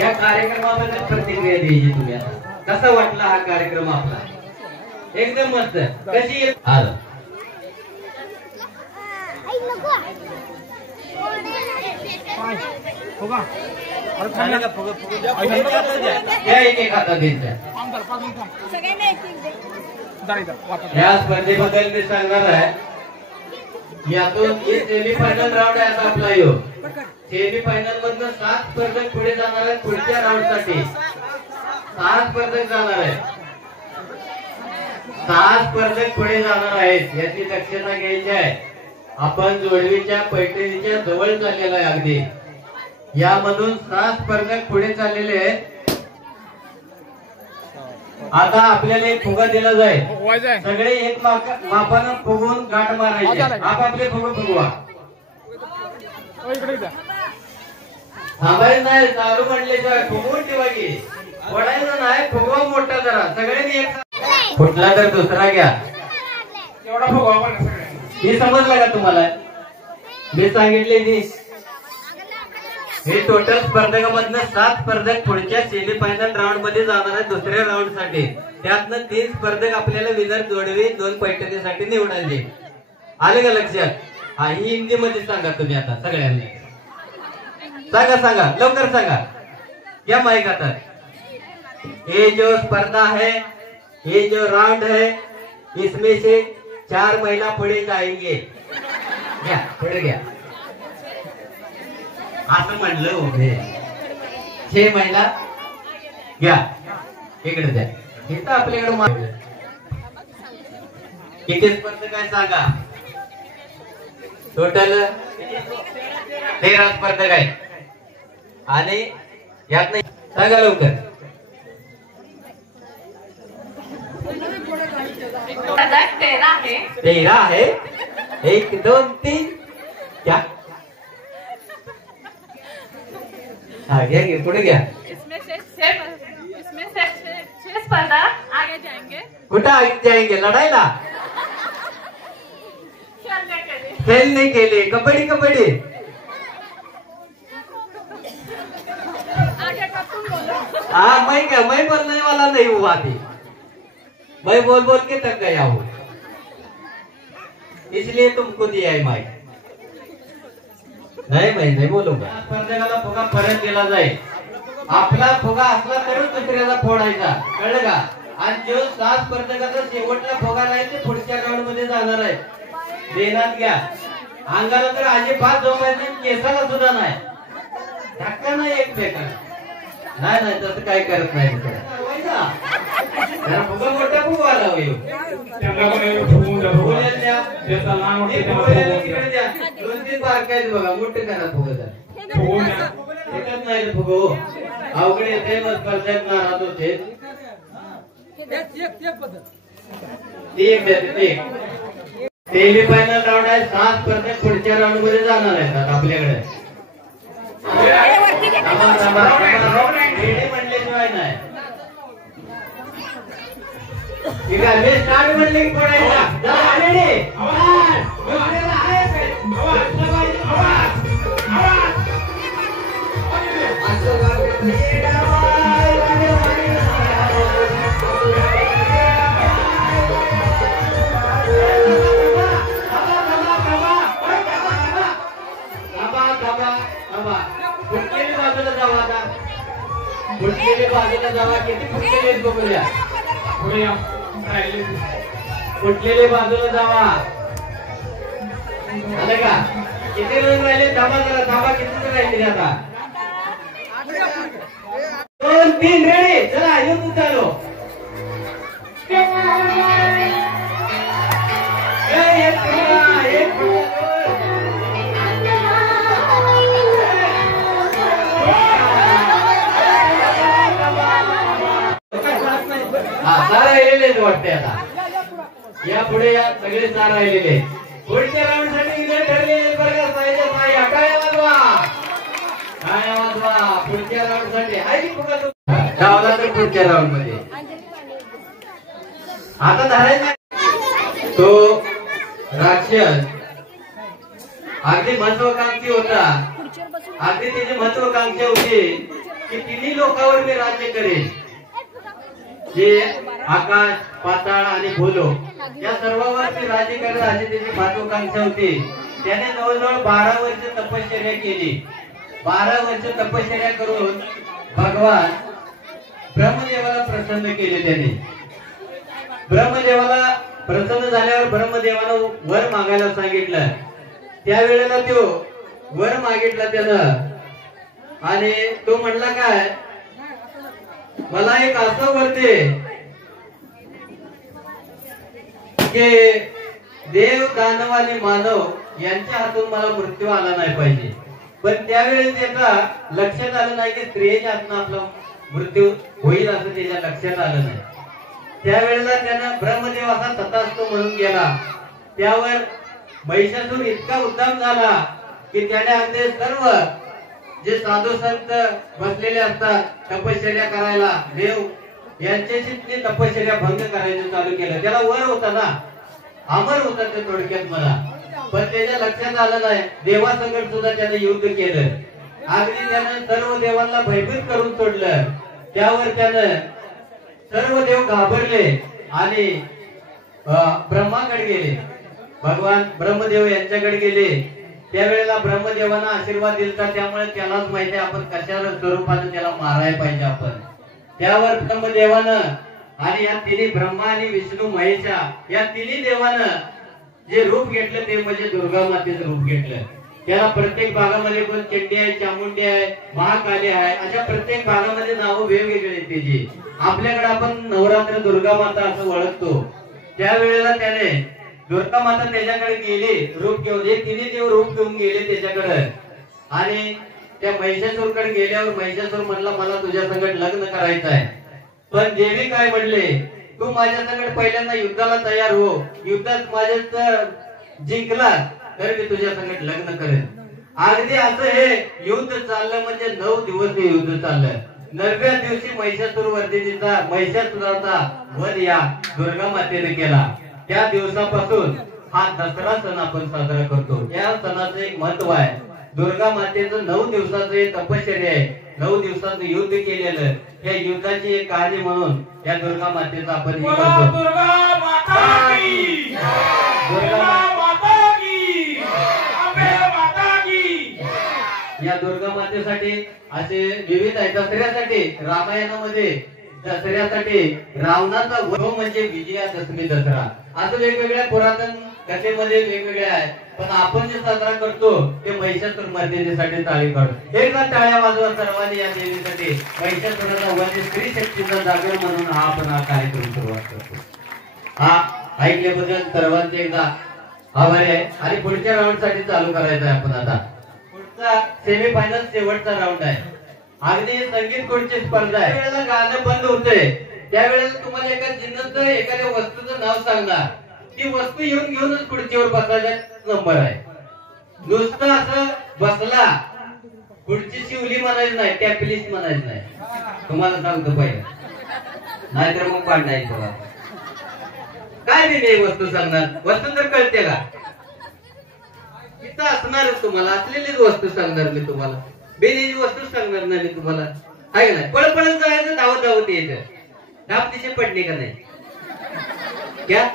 या कार्यक्रमाबद्दल प्रतिक्रिया द्यायची तुम्ही आता कसा वाटला हा कार्यक्रम आपला एकदम मस्त कशी आलं एक एक हातात द्यायच्या या स्पर्धेबद्दल मी सांगणार आहे यातून सेमीफायनल राऊंड आहे आता आपला यो सेमीफायनल मधनं 7 स्पर्धक पुढे जाणार आहेत पुढच्या राऊंड साठी 6 स्पर्धक जाणार आहेत 6 स्पर्धक पुढे जाणार आहेत याची दक्षता घ्यायची आहे आपण जोडवीच्या पैठणीच्या जवळ चाललेला आहे अगदी यामधून 6 स्पर्धक पुढे चाललेले आहेत आता आपल्याला एक फुगा दिला जाईल सगळे एक मापानं फुगवून गाठ मारायचे आपापले फुग फुगवा थांबायचं नाही चालू म्हणल्याशिवाय फुगवून ठेवा की ओढायचं नाही फुगवा मोठा जरा सगळ्यांनी एक कुठला तर दुसरा घ्या एवढा फुगवा बरं का सगळ्यांनी हे समजलं का तुम्हाला मी सांगितले हे टोटल स्पर्धकांमधनं 7 स्पर्धक पुढच्या सेमीफायनल राऊंड मध्ये जाणार आहेत दुसऱ्या राऊंड साठी त्यातनं 3 स्पर्धक आपल्याला विनर जोडवी 2 पैठणीसाठी निवडायचे आले का लक्षात हा ही हिंदी मध्ये सांगा तुम्ही आता सगळ्यांनी सांगा लवकर सांगा क्या माइक आता ये जो स्पर्धा है ये जो राउंड है इसमें से 4 महिला पुढे जाएंगे घ्या पुढे घ्या असं म्हणलं उभे 6 महिला घ्या इकडे द्या इथं आपल्याकडे किती स्पर्धक आहे सांगा टोटल 13 स्पर्धक आहे आणि यात नाही सांगा लवकर 13 आहे 1 2 3 क्या घ्या पुढे घ्या इसमें से 6 स्पर्धा आगे जाएंगे कुठं आगे जाएंगे लढायला खेल नहीं खेले कबड्डी कबड्डी हाँ मैं बोलने वाला नहीं हुआ थी मैं बोल बोल के थक गया हूँ इसलिए तुमको दिया है माइक नाही मैं नहीं बोलूंगा स्पर्धकाला फुगा परत दिला जाईल आपला फुगा असला तरच दुसऱ्याला फोडायचा कळलं का आणि जो 7 स्पर्धकाचा शेवटला फुगा राहील ते पुढच्या राऊंड मध्ये जाणार आहे देण्यात घ्या अंगाला तर अजिबात जोपायचं केसाला सुद्धा नाही धक्का नाही एक बेकार नाही तसं काय करत नाही फुगा मोठा फुगा आला दोन 3 बारकायचे बघा मोठे करा फुगा नाही फुगो अवघड येते मग स्पर्धक नाराज होते सेमीफायनल राऊंड आहे 7 स्पर्धक पुढच्या राऊंड मध्ये जाणार आहेत आपल्याकडे म्हणल्याशिवाय नाही ठीक आहे मी स्टार्ट म्हणले की पडायचा बाजूला जावा आता बाजूला जावा किती फुटलेले बघूया फुटलेले बाजूला जावा आलं का किती रन राहिले थांबा जरा थांबा किती राहिले आता 2 3 रेडी चला येऊन चालू एक सहा राहिलेले वाटते आता. या पुढे या सगळे सहा राहिलेले. पुढच्या राऊंड साठी विजय ठरलेले बरं पाहिजे. काय वाजवा, काय वाजवा पुढच्या राऊंड साठी. धावला तर पुढच्या राऊंड मध्ये आता धरायचा तो राक्षस अगदी महत्वाकांक्षी होता. अगदी त्याची महत्वाकांक्षा होती की तिन्ही लोकांवर मी राज्य करेन. जे आकाश, पाताळ आणि भूलो या सर्वांवर मी राज्य करेन अशी त्याची महत्वाकांक्षा होती. त्याने जवळजवळ 12 वर्ष तपश्चर्या केली. 12 वर्ष तपश्चर्या करून भगवान ब्रह्मदेवाला प्रसन्न केले. त्याने ब्रह्मदेवाला प्रसन्न झाल्यावर ब्रह्मदेवानं वर मागायला सांगितलं. त्यावेळेला तो वर मागितला त्यानं आणि तो म्हणला काय, मला एक असं वर दे की देव, दानव आणि मानव यांच्या हातून मला मृत्यू आला नाही पाहिजे. पण त्यावेळेस त्याचा लक्षात आलं नाही की स्त्रियेच्या हातून आपला मृत्यू होईल असं त्याच्या लक्षात आलं नाही. त्यावेळेला त्यानं ब्रह्मदेव असा तथास्तु म्हणून गेला. त्यावर महिषासूर इतका उद्दाम झाला की त्याने अगदी सर्व जे साधू संत बसलेले असतात तपश्चर्या करायला, देव यांच्याशी ते तपश्चर्या भंग करायचं चालू केलं. त्याला वर होता ना, अमर होता ते थोडक्यात मला, पण त्याच्या लक्षात आलं नाही. देवासंकट सुद्धा त्याने युद्ध केलं. अगदी त्यानं सर्व देवांना भयभीत करून सोडलं. त्यावर त्यानं सर्व देव घाबरले आणि ब्रह्माकडे गेले. भगवान ब्रह्मदेव यांच्याकडे गेले. त्यावेळेला ब्रह्मदेवांना आशीर्वाद दिलता. त्यामुळे त्यालाच माहिती आपण कशा स्वरूपाने त्याला मारायला पाहिजे आपण. त्यावर ब्रह्मदेवानं आणि या तिन्ही ब्रह्मा आणि विष्णू महेशा या तिन्ही देवानं जे रूप घेतलं ते म्हणजे दुर्गा मातेचं रूप घेतलं. त्याला प्रत्येक भागामध्ये कोण चंडी आहे, चामुंडी आहे, महाकाली आहे, अशा प्रत्येक भागामध्ये नाव वेगवेगळे आहेत त्याची. आपल्याकडे आपण नवरात्र दुर्गा माता असं ओळखतो. त्यावेळेला त्याने दुर्गा माता त्याच्याकडे गेली रूप घेऊन. हे तिन्ही देव रूप घेऊन गेले त्याच्याकडे आणि त्या महिषासूरकडे गेल्यावर महिषासूर म्हणला मला तुझ्या संगत लग्न करायचं आहे. पण देवी काय म्हणले, तू माझ्या संगत पहिल्यांदा युद्धाला तयार हो. युद्धात माझ्या जिंकला तर मी तुझ्या संगत लग्न करेन. अगदी असं हे युद्ध चाललं म्हणजे 9 दिवस हे युद्ध चाललं. 9व्या दिवशी महिषासुराचा वध या दुर्गा मातेने केला. त्या दिवसापासून हा दसरा सण आपण साजरा करतो. या सणाचं एक महत्व आहे. दुर्गा मातेचं 9 दिवसाचं हे तपश्चर्या आहे. 9 दिवसाचं युद्ध केलेलं. या युद्धाची एक कहाणी म्हणून या दुर्गा मातेचं आपण हे करतो. दुर्गा माता की, दुर्गा माता की, अबे माता की. या दुर्गा मातेसाठी असे विविध आहे. दसऱ्यासाठी रामायणामध्ये दसऱ्यासाठी रावणाचा वध म्हणजे विजयादशमी दसरा असं वेगवेगळ्या पुरातन कथेमध्ये वेगवेगळे आहे. पण आपण जे साजरा करतो ते महिषासूर मर्दिनीसाठी टाळी काढतो. एकदा टाळ्या वाजवा सर्वांनी या देवीसाठी. महिषासुराचा वध स्त्री शक्तीचा जागर म्हणून हा आपण हा कार्यक्रम सुरुवात करतो. हा ऐकल्याबद्दल सर्वांचे एकदा आभार आहे. आणि पुढच्या राऊंड साठी चालू करायचं आहे आपण. आता पुढचा सेमीफायनल शेवटचा राऊंड आहे. अगदी संगीत खुर्ची स्पर्धा आहे. त्यावेळेला गाणं बंद होते. त्यावेळेला तुम्हाला एका जिन्नसचं एखाद्या वस्तूचं नाव सांगणार. ती वस्तू घेऊनच खुर्चीवर बसायचा नंबर आहे. नुसतं असं बसला खुर्ची शिवली म्हणायचं नाही, टॅपलीस म्हणायचं नाही. तुम्हाला सांगतो पहिलं, नाहीतर मग पांडायचं. काय नाही वस्तू सांगणार. वस्तू तर कळते का? इथं असणारच तुम्हाला असलेलीच वस्तू सांगणार मी तुम्हाला. बेलेली वस्तू सांगणार नाही मी तुम्हाला. आहे ना, पळपळत जायचं, धावत धावत यायचं. धाप तिचे पडणे का नाही? क्या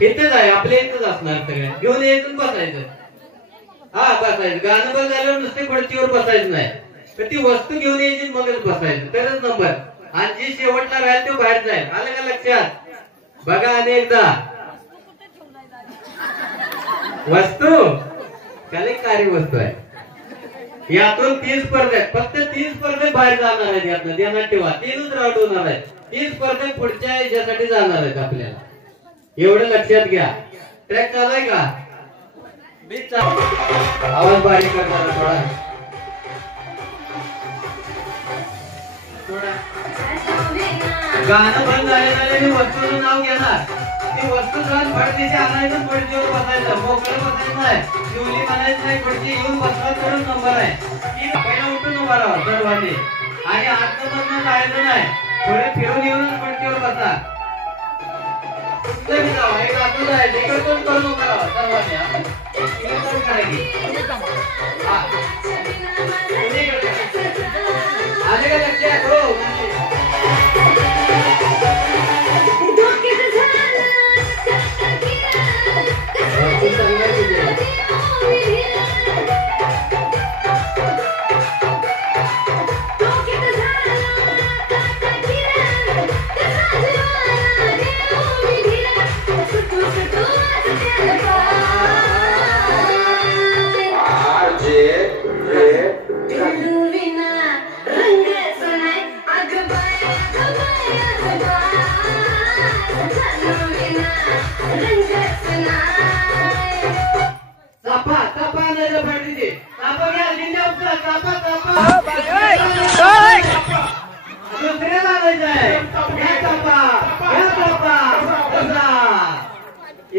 इथेच आहे, आपल्या इथंच असणार. सगळ्या घेऊन यायचं बसायचं. हा बसायचं. गाणं बंद झाल्यावर नुसते खुर्चीवर बसायचं नाही, तर ती वस्तू घेऊन यायची मगच बसायचं. तरच नंबर. आणि जी शेवटला राहील तो बाहेर जाईल. आलं का लक्षात? बघा अनेकदा वस्तू कलेक्टकारी वस्तू आहे. यातून 3 स्पर्धा आहेत. फक्त 3 स्पर्धेत बाहेर जाणार आहेत. यातनं ध्यानात ठेवा. 3च राऊंड होणार आहेत. 3 स्पर्धेत पुढच्या याच्यासाठी जाणार आहेत आपल्याला. एवढं लक्षात घ्या. ट्रॅक चालाय का? आवाज बारीक करणार थोडा. गाणं बंद झाले वस्तूचं नाव घेणार. ती वस्तू जाऊन फडतीची आणायचं, फडतीवर बसायचं, मोकळं बसायचं नाही, शिवली म्हणायचं नाही, फडती घेऊन बसला तरच नंबर आहे. पहिला उठून उभा राहा सर्वांनी आणि आतमधनं जायचं नाही, थोडे फिरून येऊनच फडतीवर बसा. कुठलं बी जावा, एक आतून जायचं, इकडून करून उभा राहा सर्वांनी. इकडून करायची आले का लक्षात? हो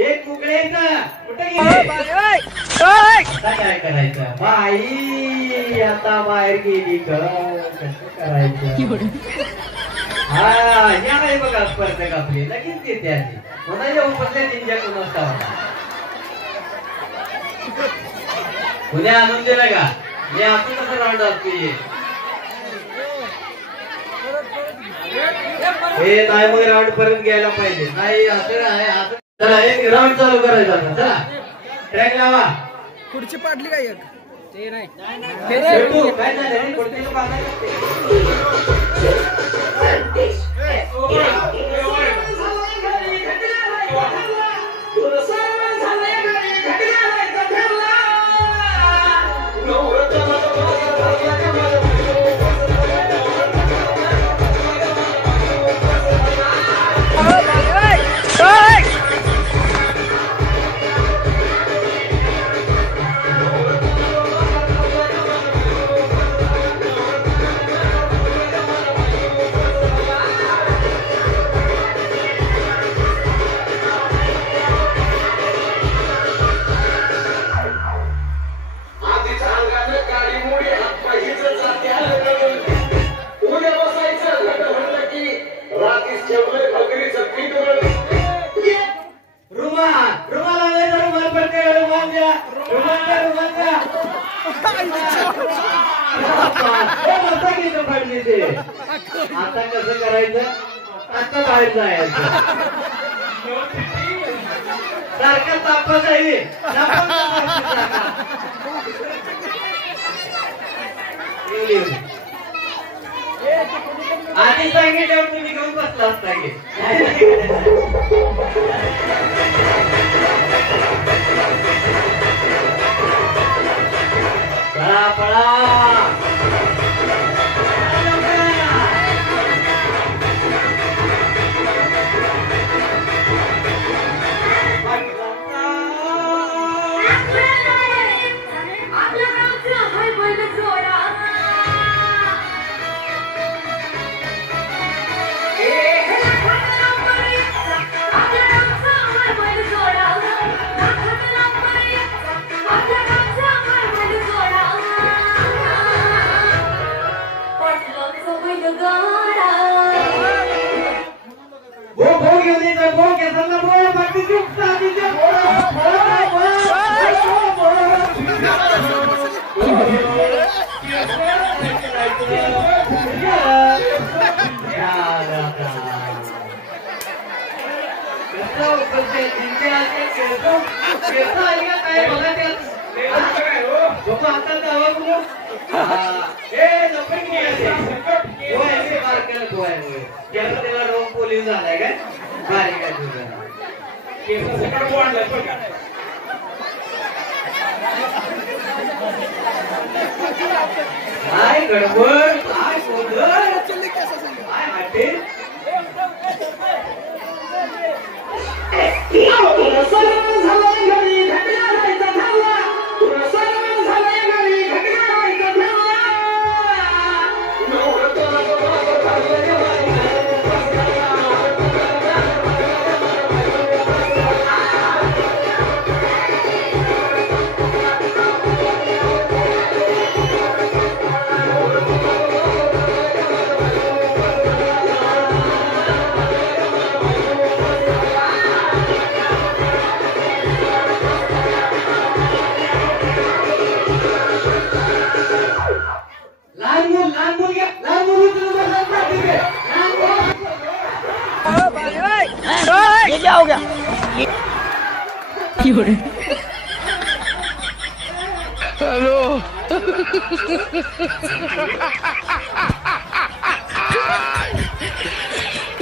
एक कुकड्याचं काय करायचं बाई, आता बाहेर गेली कसं करायचं? हा या नाही बघा स्पर्धक आपली लगेच येते आधी कोणाच्या उपसल्या निंजा कोण असता पुण्या आणून दिलं का? मी असं कसं राऊंड असते हे नाही मग राऊंड पर्यंत घ्यायला पाहिजे. नाही असं आहे असं. चला एक राऊंड चालू करायचा. चला ट्रॅक लावा. खुर्ची पाडली का एक? ते नाही काय झालं खुर्चीला बांधायला आता कसं करायचं? आता बाहेर जायचं सारखं तापत आहे आधी सांगितल्यावर तुम्ही घेऊन बसला असता की पळा पळा पोलीस झालाय काय बारीक काय गडबड काय गोंधळ काय हॉटेल हॅलो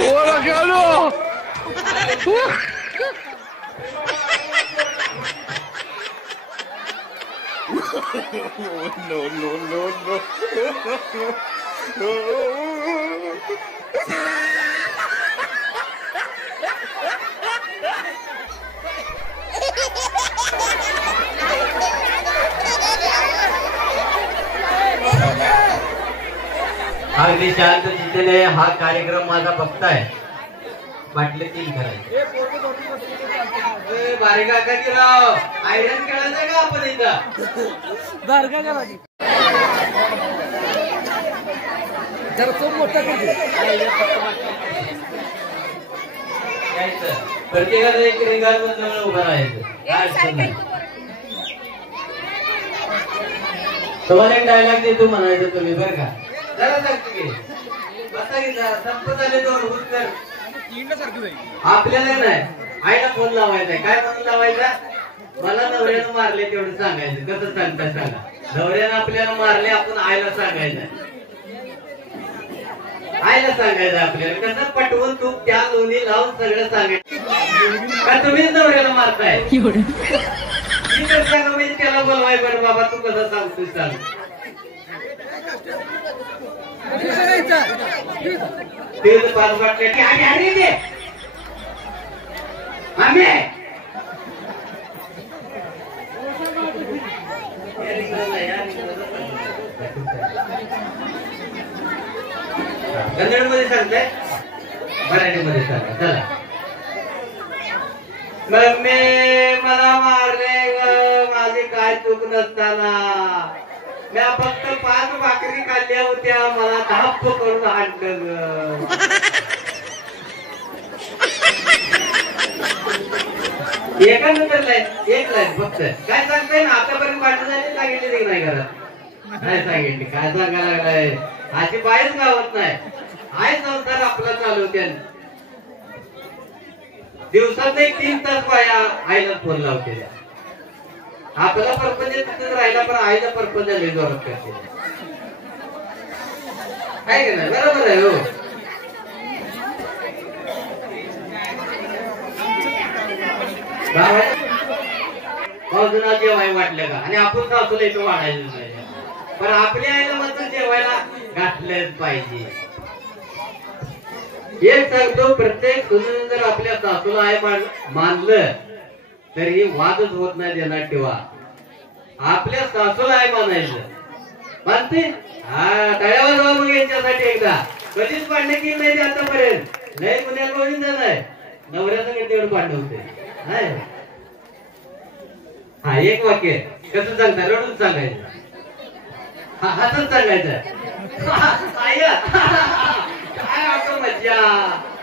ओला गेलो no no no no अगदी शांत चित्तेने हा कार्यक्रम माझा बघताय. बाटले 3 करायचे. बारीक काका की राव आयरन खेळायचं का आपण इथं बारका करायची जरा तो मोठा प्रत्येकाचं एक रिंगावर जवळ उभं राहायचं. तुम्हाला एक डायलॉग देतो म्हणायचं तुम्ही बरं का. जरा सांगतो की बसा की जरा संपत आले दोन उत्तर आपल्याला नाही आईला फोन लावायचा. काय फोन लावायचा. मला नवऱ्यानं मारले तेवढं सांगायचं. कसं सांगता सांगा. नवऱ्यानं आपल्याला मारले आपण आईला सांगायचं. आईला सांगायचं आपल्याला कसं पटवून तूप त्या लोणी लावून सगळं सांगायचं. का तुम्हीच नवऱ्याला मारताय. मी तर सांगा म्हणजे त्याला बोलवाय बरं बाबा तू कसं सांगतोय सांग. तेच 5 बाटल्या की अरे दे आम्ही कन्नड मध्ये सांगताय मराठी मध्ये सांगा चला. मम्मी मला मारले ग माझी काय चूक नसताना. मी फक्त 5 भाकरी खाल्ल्या होत्या मला धाप करून आणलं ग. एकानंतर लाईन एक लाईन फक्त काय सांगताय ना. आतापर्यंत भांडण झाली सांगितली की नाही घरात नाही सांगितली. काय सांगायला लागलाय अशी बाहेर गावत नाही. आहे संसार आपला चालवते. दिवसात 3 तास बाया आईला फोन लावते. आपला परपंच तिथेच राहिला पण आईला परपंच लय जोरात करते. काय की नाही बरोबर आहे. हो भाऊजूना जेवाय वाटलं का आणि आपण सासूला इथं वाढायचं नाही. पण आपल्या आईला मात्र जेवायला घातलंच पाहिजे. हे सांगतो प्रत्येक सुनेनं जर आपल्या सासूला आई मानलं तरी वादच होत नाही. देणार ठेवा आपल्या सासूला आई मानायचं. मानते हा तळ्यावर जाऊ मग यांच्यासाठी एकदा कधीच भांडण केली नाही आतापर्यंत. लय पुण्याला गोविंद नाही नवऱ्याचं काही तेवढं भांडण होते. हा एक वाक्य कसं सांगता रडून सांगायचं. हा हसत सांगायचं. काय असं मज्जा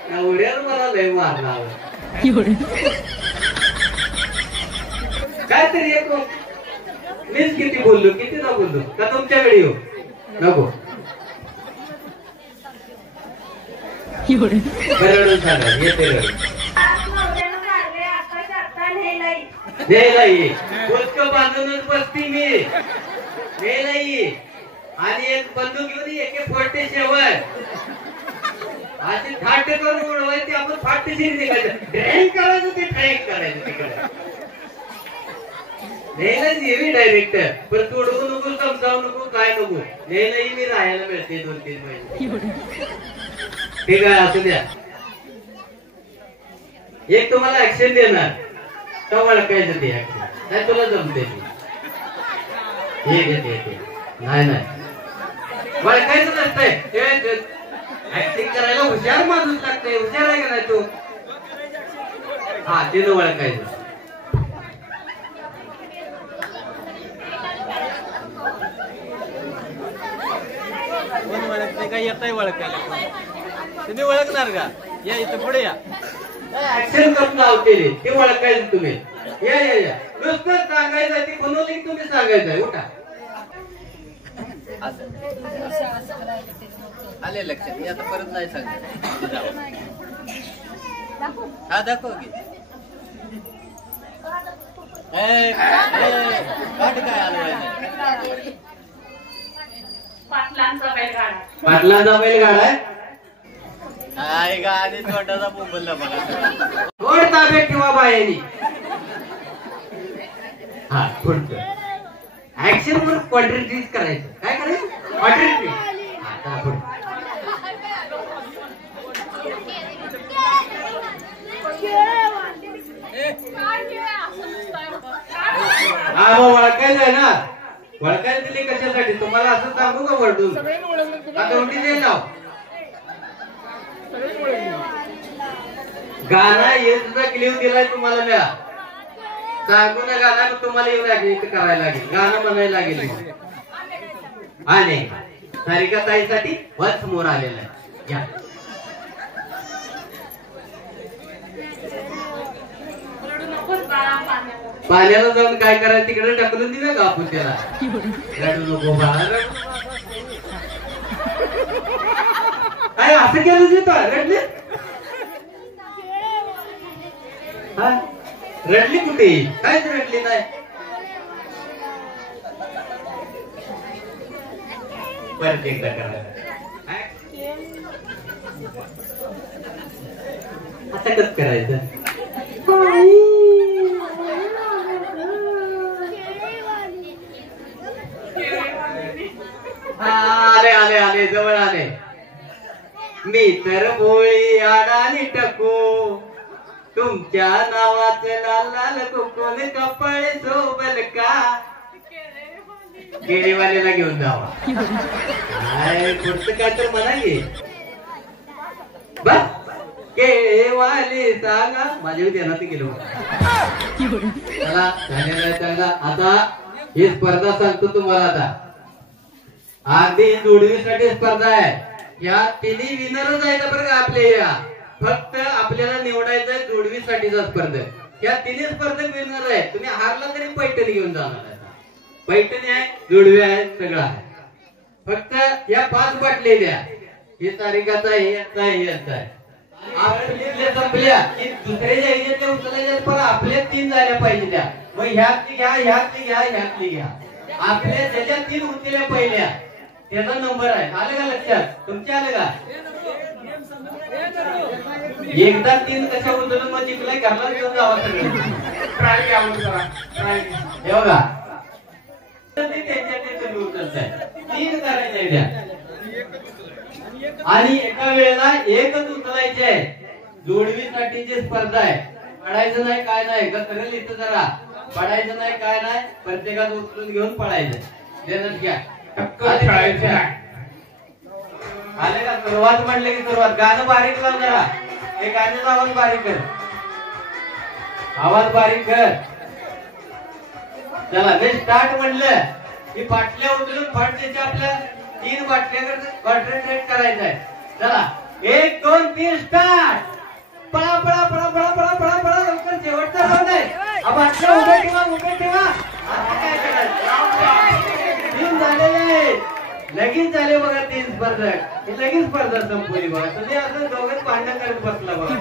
नवऱ्यानं मला लय मारला. काय तरी एक मीच किती बोललो किती ना बोललो का तुमच्या वेळी हो नको रडून सांगा. येते रडून नेलाई पुस्तक बांधूनच बसती मी नेलाई आणि एक बंदूक घेऊन AK-47 अशी थाट करून उडवायची. आपण फाटशीर निघायचं ड्रॅग करायचं ते ट्रॅक करायचं तिकडे नेलाच येवी डायरेक्टर पण तोडवू नको समजावू नको काय नको. नेलाही मी राहायला मिळते 2-3 महिने. ठीक आहे असू द्या. एक तुम्हाला ऍक्शन देणार तर ओळखायचं ते ऍक्शन नाही तुला जमते नाही नाही ओळखायचं नसतंय. ऍक्टिंग करायला हुशार माणूस लागतंय. हुशार आहे का नाही तू. हा तिथं ओळखायचं. काय येताय ओळखायला तुम्ही ओळखणार का. या इथं पुढे या. ऍक्शन करून लावते ते ओळखायचं तुम्ही. या या या नुसतं सांगायचं ती बनवली तुम्ही सांगायचंय. उठा आले लक्षात. आता परत नाही सांगत. हा दाखव की काय आलं पाटलांचा बैलगाडा. पाटलांचा बैलगाडा आहे. आहे का आणि तोंडाचा बोंबलला मला कोण ताब्यात ठेवा बायांनी. हा पुढचं ऍक्शन वर क्वाड्रेटिक करायचं. काय करायचं? क्वाड्रेटिक. आता पुढे हा वळखायचं आहे ना. वळखायला दिली कशासाठी? तुम्हाला असं सांगू का वरडून दोंडी दे नाव गाणं येत क्लिव दिलाय तुम्हाला म्या सांगू ना. गाणं तुम्हाला येऊ लागेल करायला लागेल. गाणं म्हणायला लागेल. आणि सारिका ताईसाठी वच मोर आलेला आहे. या पाण्याला जाऊन काय करायचं तिकडे ढकलून दिलं का आपण त्याला. रडू नको बाळा. काय असं केलं देतो रडले. रडली कुठे? कायच रडली नाही. परत एकदा करायचं. आता कसं करायचं? आले आले आले जवळ आले. मी तर भोळी आडानी टाकू तुमच्या नावाचं लाल लाल कुकून कपाळे सोबल का. केळीवाल्याला घेऊन जावा. पुढचं काय तर म्हणा की बस. केळीवाले सांगा माझ्या ध्यानात गेलो. चला चांगला. आता ही स्पर्धा सांगतो तुम्हाला. आता अगदी जोडवीसाठी स्पर्धा आहे. या तिन्ही विनरच आहेत बरं का आपल्या. या फक्त आपल्याला निवडायचं आहे जोडवीसाठीचा स्पर्धा. या तिन्ही स्पर्धेत विनर आहे. तुम्ही हारला तरी पैठणी घेऊन जाणार आहे. पैठणी आहे, जोडवी आहे, सगळं आहे. फक्त या 5 बाटल्या द्या. हे तारिकाचा आहे, याचा आहे, याचा आहे. आपल्या संपल्या की दुसऱ्याच्या ह्याच्यातल्या उचलायच्या पण आपल्या 3 झाल्या पाहिजे त्या. मग ह्यातली घ्या, ह्यातली घ्या, ह्यातली घ्या. आपल्या ज्याच्या 3 उचलल्या पहिल्या त्याचा नंबर आहे. आलं का लक्षात? तुमच्या आलं का? एकदा 3 कशा उचलून मग जिंकलाय घरला घेऊन जावा सगळं. ट्राय घ्या जरा. ट्राय घ्या. हे बघा त्यांच्या उचलताय 3 करायचे द्या. आणि एका वेळेला एकच उचलायचे आहे. जोडवीसाठीची स्पर्धा आहे. पडायचं नाही काय नाही. करेल इथं जरा पडायचं नाही काय नाही. प्रत्येकाचं उचलून घेऊन पडायचं. देण्यात घ्या. खेळायचं आले का? सुरुवात म्हणले की सुरुवात. गाणं बारीक लाव जरा. हे गाण्याचा आवाज बारीक कर. आवाज बारीक कर. चला मी स्टार्ट म्हणलं की बाटल्या उचलून फाटण्याच्या आपल्या 3 बाटल्याकडे कॉन्ट्रेट करायचं आहे. चला 1 2 3 स्टार्ट. पळा पळा पळा पळा पळा पळा पळा. लवकर शेवटचा राऊंड आहे. बाटल्या उभे ठेवा, उभे ठेवा. आता काय करायचं? 3 झालेले आहेत. लगेच झाले बघा 3 स्पर्धक. ही लगेच स्पर्धा संपवली बघा. तुम्ही असं दोघं भांडण करत बसला बघा.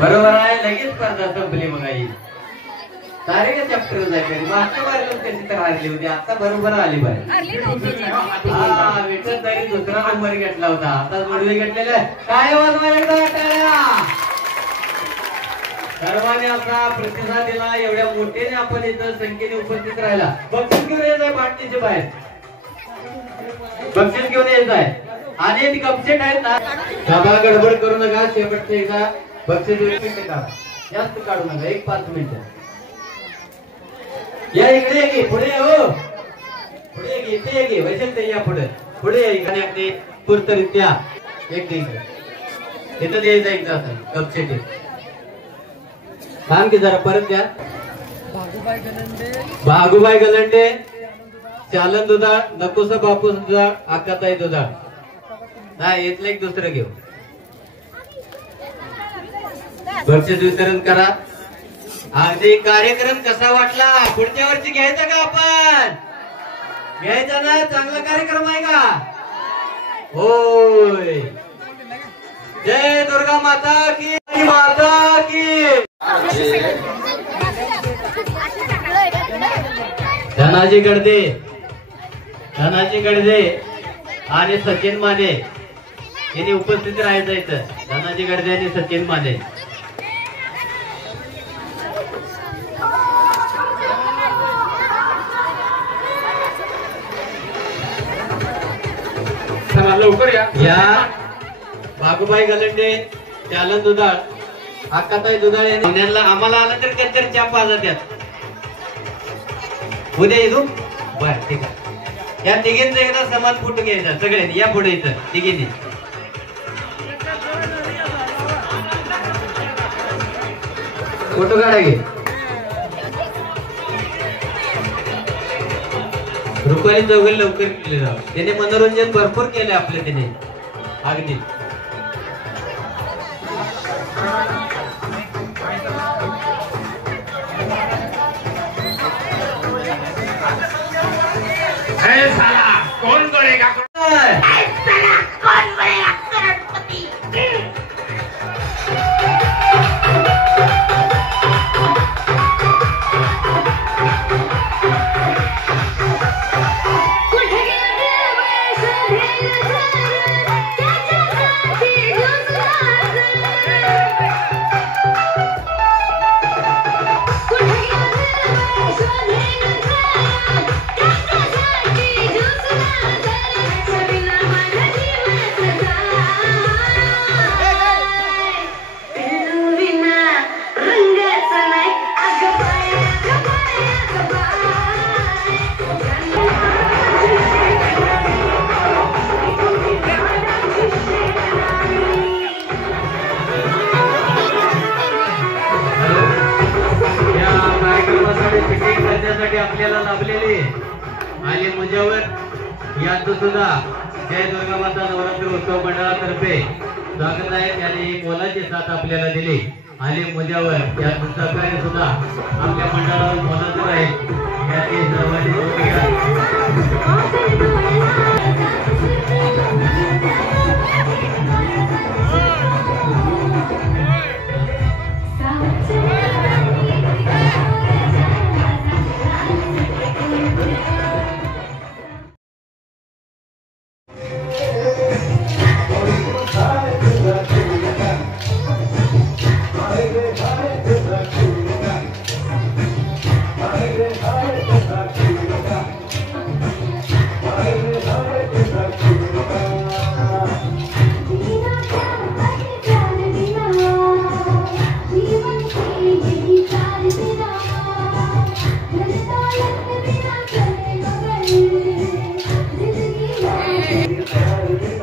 बरोबर आहे. लगेच स्पर्धा संपली बघा. ही तारीख चॅप्टर जायचे. मागच्या बारीला कशी तर हारली होती. आता बरोबर आली बारी. हा विठ्ठल तरी दुसरा नंबर घेतला होता. आता जोडवी घेतलेला काय वाजवायला सर्वांनी आपला प्रतिसाद दिला. एवढ्या मोठ्याने आपण इथं संख्येने उपस्थित राहिला. बक्षीस घेऊन यायचं आहे बाटलीच्या बाहेर. बक्षीस घेऊन यायचं आहे. आणि ती कपसेट आहेत ना. सभा गडबड करू नका. शेवटचे एकदा बक्षीस 1 मिनिट काढा. जास्त काढू नका. 1-5 मिनिटं. या इकडे ये. पुढे हो. पुढे इथे ये. वैशाल या पुढे. पुढे इकडे अगदी पूर्तरित्या एक इथं द्यायचं एकदा कपसेट. सांग की जरा परत द्या. भागुबाई गलंडे, चालन दुधाळ, नकोस बापू दुधाळ, आकाताई दुधाळ. नाही इथलं एक दुसरं घेऊ. बक्षीस वितरण करा. अगदी कार्यक्रम कसा वाटला? पुढच्या वर्षी घ्यायचा का आपण? घ्यायचा ना? चांगला कार्यक्रम आहे का? होय. जय दुर्गा माता की. माता की. धनाजी गडदे आणि सचिन माने यांनी उपस्थित राहायचं इथं. धनाजी गडदे आणि सचिन माने. चला लवकर या बागुबाई गलंडे, चालन दुधाळ, अक्काताई दुधाळ यांनी आम्हाला आलं तर कधीतरी चहा पाजा त्यात उद्या येतो. बर ठीक आहे. या तिघींचं एकदा समान फोटो घ्यायचा सगळ्यांनी. या पुढे इथं तिघींनी फोटो काढा घे. रुपाली चौघे लवकर केले जावं. त्याने मनोरंजन भरपूर केले आपले त्याने अगदी. कौन करेगा आपल्याला लाभलेले आले मुजावर यांचं सुद्धा जय दुर्गा माता नवरात्री उत्सव मंडळातर्फे स्वागत आहे. त्याने एक मोलाची साथ आपल्याला दिली. आले मुजावर यांचं सहकार्य सुद्धा आपल्या मंडळावर मोलाचं आहे. याची सर्वांनी जिंदगी